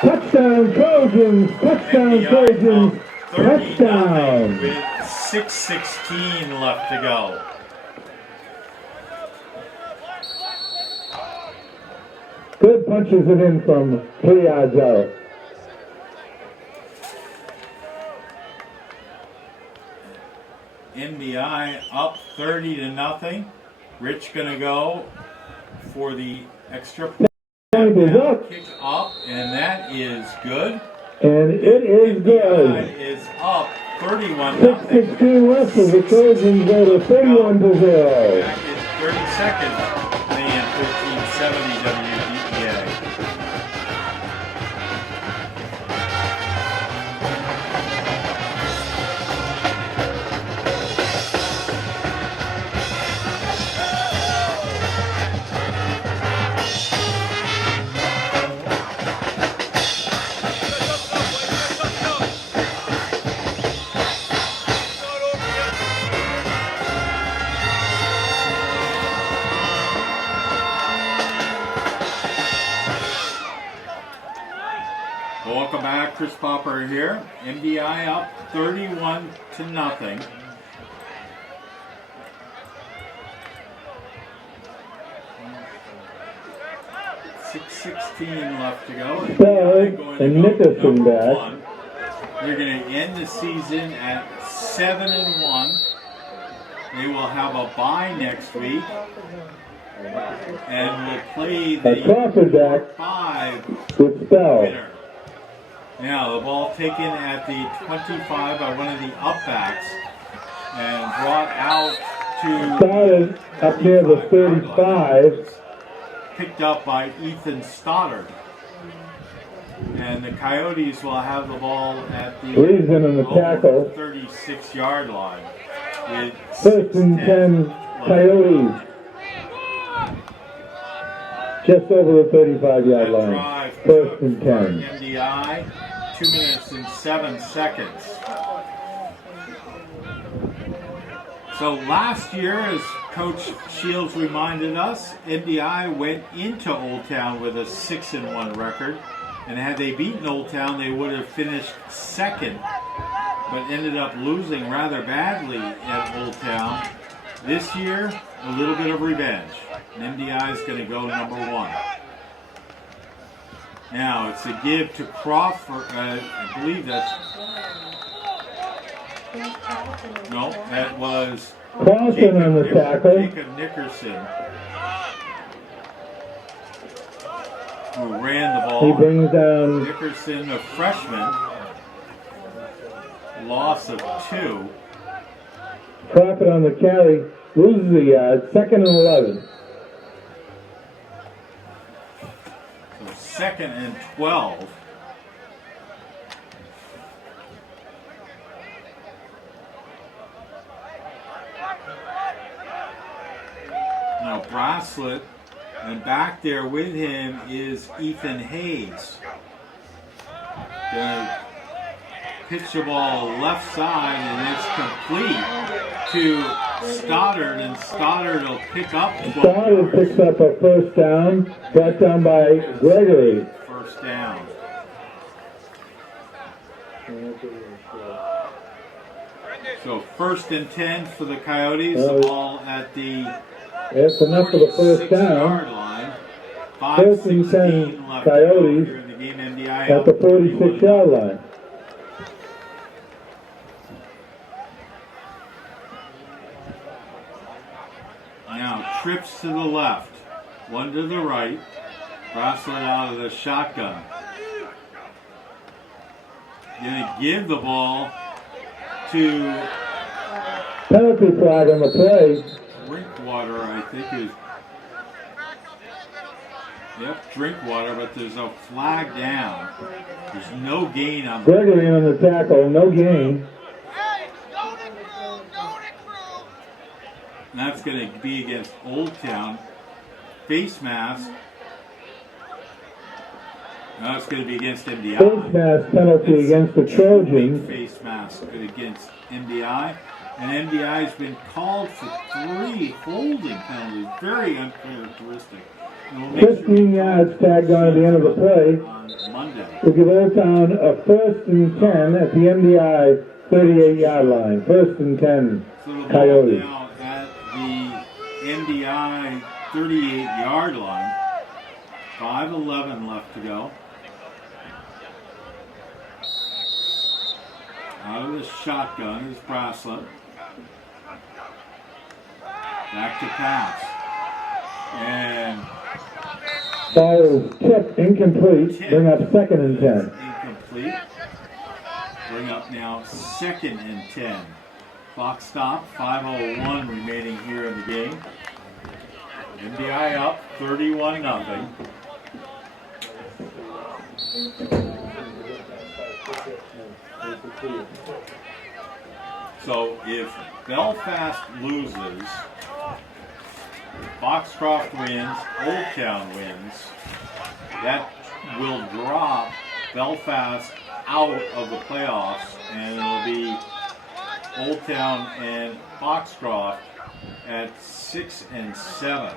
Touchdown Trojans! Touchdown MDI Trojans! up 30-0 Touchdown! with 6:16 left to go. Good punches it in from 3 yards out. MDI up 30-0. Rich gonna go for the extra point. Point is up, Kick up, and that is good. and it is MDI good. is up 31-0. 6:16 left as the Trojans go to 31-0. Back in 30 seconds. Playing 1370 WDPA. Chris Popper here. MDI up 31-0. 6:16 left to go. Spell and Nickerson back. One. They're going to end the season at 7-1. They will have a bye next week, and will play the Crawford back 5 with Spell. winner. Now the ball taken at the 25 by one of the upbacks and brought out to Started up near the 35. picked up by Ethan Stoddard. And the Coyotes will have the ball at the Reason in the tackle. 36-yard line. With First and 10 Coyotes. Just over the 35-yard line. Drive First and for 10. MDI, 2 minutes and 7 seconds. So last year, as Coach Shields reminded us, MDI went into Old Town with a 6-1 record. And had they beaten Old Town, they would have finished second, but ended up losing rather badly at Old Town. This year, a little bit of revenge. And MDI is going to go number 1. Now, it's a give to Crawford. I believe that's... No, that was Clausen on the tackle. Jacob Nickerson, who ran the ball. He brings down Nickerson, a freshman, loss of 2. Crawford on the carry. Loses the yard. 2nd and 11. So 2nd and 12. Now Bracelet, and back there with him is Ethan Hayes. Gonna pitch the ball left side, and it's complete to Stoddard, and Stoddard will pick up 12 Stoddard picks up a first down. Brought down by Gregory. first down. So 1st and 10 for the Coyotes. The ball at the That's enough for the first yard down. line. First and 10 5:16 left to go Coyotes here in the game. MDI at the up 31. 46-yard line. Now trips to the left, one to the right. Bracelet out of the shotgun. Gonna give the ball to Penalty flag on the play. Drinkwater, I think is. Yep, Drinkwater, but there's a flag down. There's no gain on. Gregory on the tackle. No gain. And that's going to be against Old Town. Face mask. Now it's going to be against MDI. Face mask penalty against the Trojans. Face mask against MDI. And MDI has been called for 3 holding penalties. Very uncharacteristic. And we'll make sure 15 yards tagged on at the end of the play. on Monday. We'll give Old Town a 1st and 10 at the MDI 38-yard line. 1st and 10 So the ball Coyotes. now at the MDI 38-yard line. 5:11 left to go. Out of the shotgun is Bracelet. Back to pass. And Ball is tipped, incomplete. Bring up 2nd and 10. incomplete. Bring up now 2nd and 10. Clock stop, 5:01 remaining here in the game. MDI up 31-0. So if Belfast loses, Foxcroft wins, Old Town wins, that will drop Belfast out of the playoffs, and it'll be Old Town and Foxcroft at 6 and 7.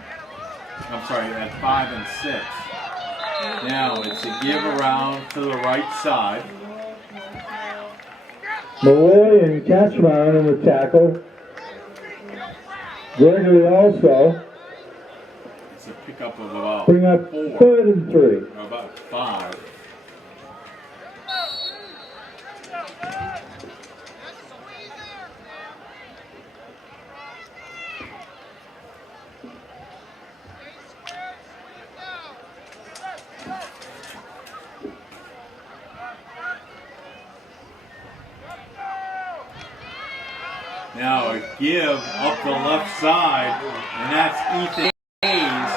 I'm sorry, at 5 and 6. Now it's a give around to the right side. Malloy and Kaczmar in the tackle. Gregory also. It's a pickup of about Bring up 4, 3rd and 3. or about 5. Now a give up the left side, and that's Ethan Hayes,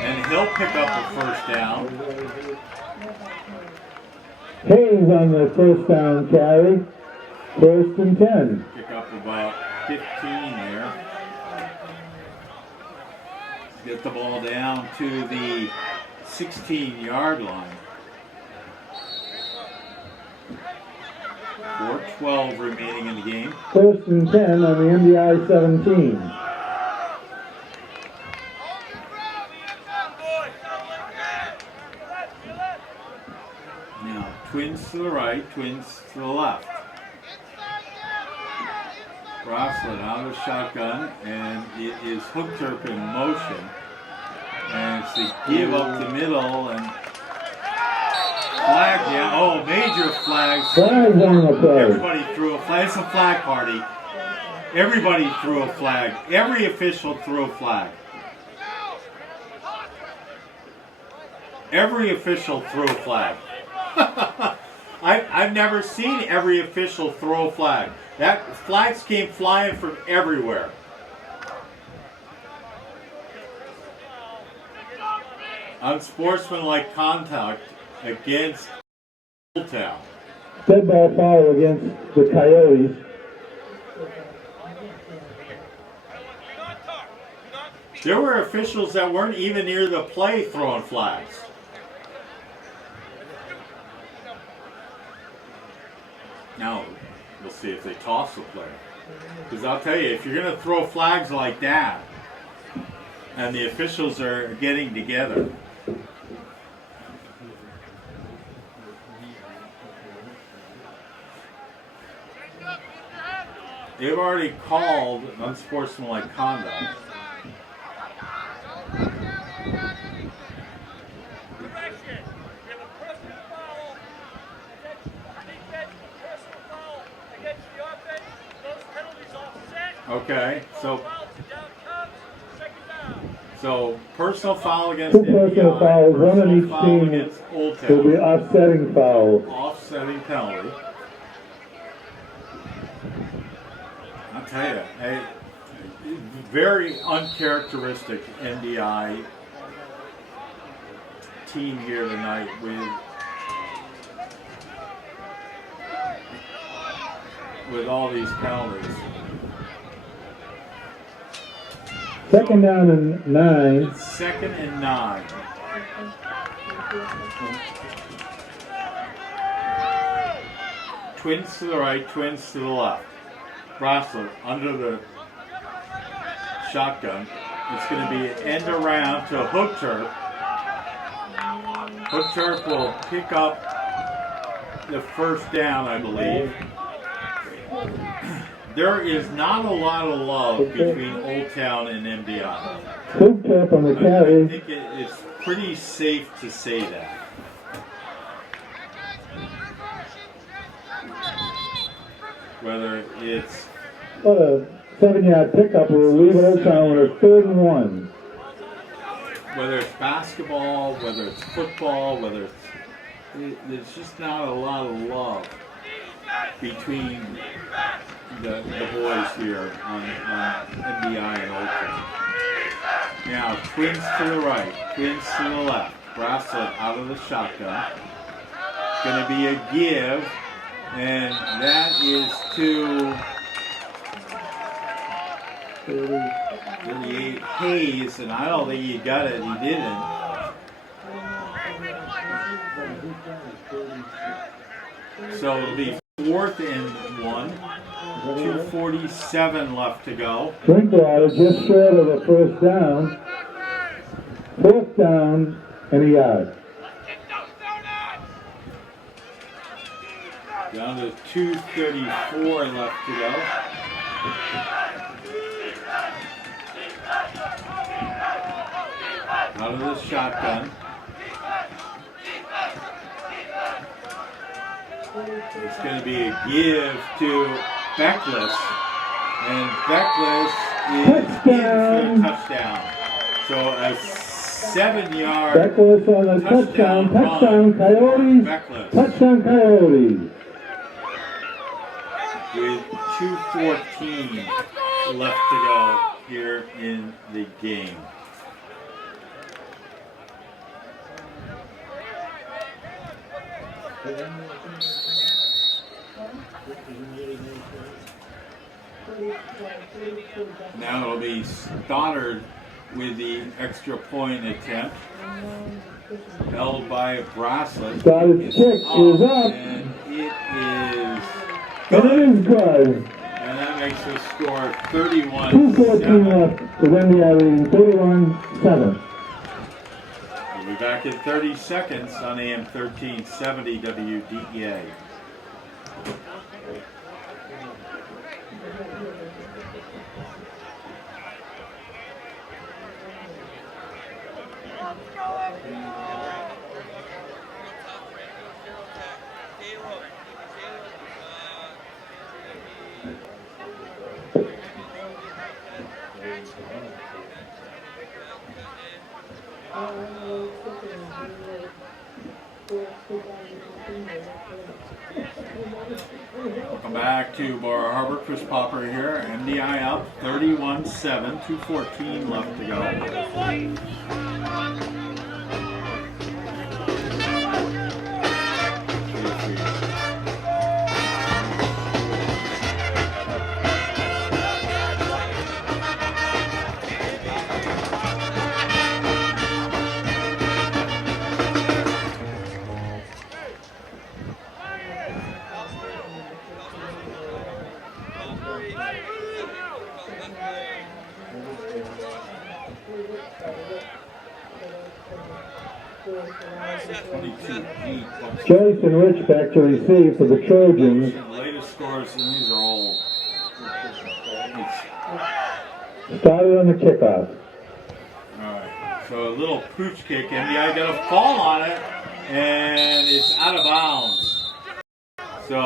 and he'll pick up a first down. Hayes on the first down carry. 1st and 10. Pick up about 15 there. Get the ball down to the 16-yard line. 4:12 remaining in the game. 1st and 10 on the MDI 17. Now, Twins to the right, Twins to the left. Roslin out of the shotgun, and it is Hookturp in motion. And it's a give up the middle, and flag down. Oh, major flags. Flags on the play. Everybody threw a flag. It's a flag party. Everybody threw a flag. Every official threw a flag. Every official threw a flag. I've never seen every official throw a flag. That flags came flying from everywhere. Unsportsmanlike contact against Old Town. Dead ball foul against the Coyotes. There were officials that weren't even near the play throwing flags. Now, we'll see if they toss the player. Because I'll tell you, if you're going to throw flags like that, and the officials are getting together, they've already called unsportsmanlike conduct. Okay, so personal foul against Two personal fouls, one on each team against Old Town. will be offsetting fouls. Offsetting penalty. I'll tell you, a very uncharacteristic NDI team here tonight with all these penalties. 2nd down and 9. It's 2nd and 9. Twins to the right, Twins to the left. Rossler under the shotgun. It's going to be an end around to Hookturp. Hookturp will pick up the first down, I believe. There is not a lot of love between Old Town and MDI. Hookturp on the I carry. think it's pretty safe to say that. Whether it's What a 7-yard pickup will leave Old Town with a 3rd and 1. whether it's basketball, whether it's football, whether it's there's just not a lot of love between the boys here on MDI and Old Town. Now, Twins to the right, Twins to the left. Bracelet out of the shotgun. It's going to be a give, and that is to 38 Hayes, and I don't think he got it. He didn't. So it'll be 4th and 1. 2:47 left to go. Drinkwater just short of the first down. 4th down and a yard. Down to 2:34 left to go. Out of the shotgun. It's going to be a give to Beckless. And Beckless is in for a touchdown. So a 7-yard Beckless on a touchdown. Touchdown, Coyotes. Beckless. Touchdown, Coyotes. With 2:14 left to go here in the game. Now it'll be Stoddard with the extra point attempt. Held by Brassett. Stoddard's kick is up. And it is And it is good. And that makes the score 31-7. 2:14 left with MDI leading 31-7. We'll be back in 30 seconds on AM 1370 WDEA. Welcome back to Bar Harbor. Chris Popper here. MDI up 31-7. 2:14 left to go. Joyce and Rich back to receive for the Trojans. The latest scores, and these are all. Started on the kickoff. Alright, so a little pooch kick. MDI got a fall on it, and it's out of bounds. So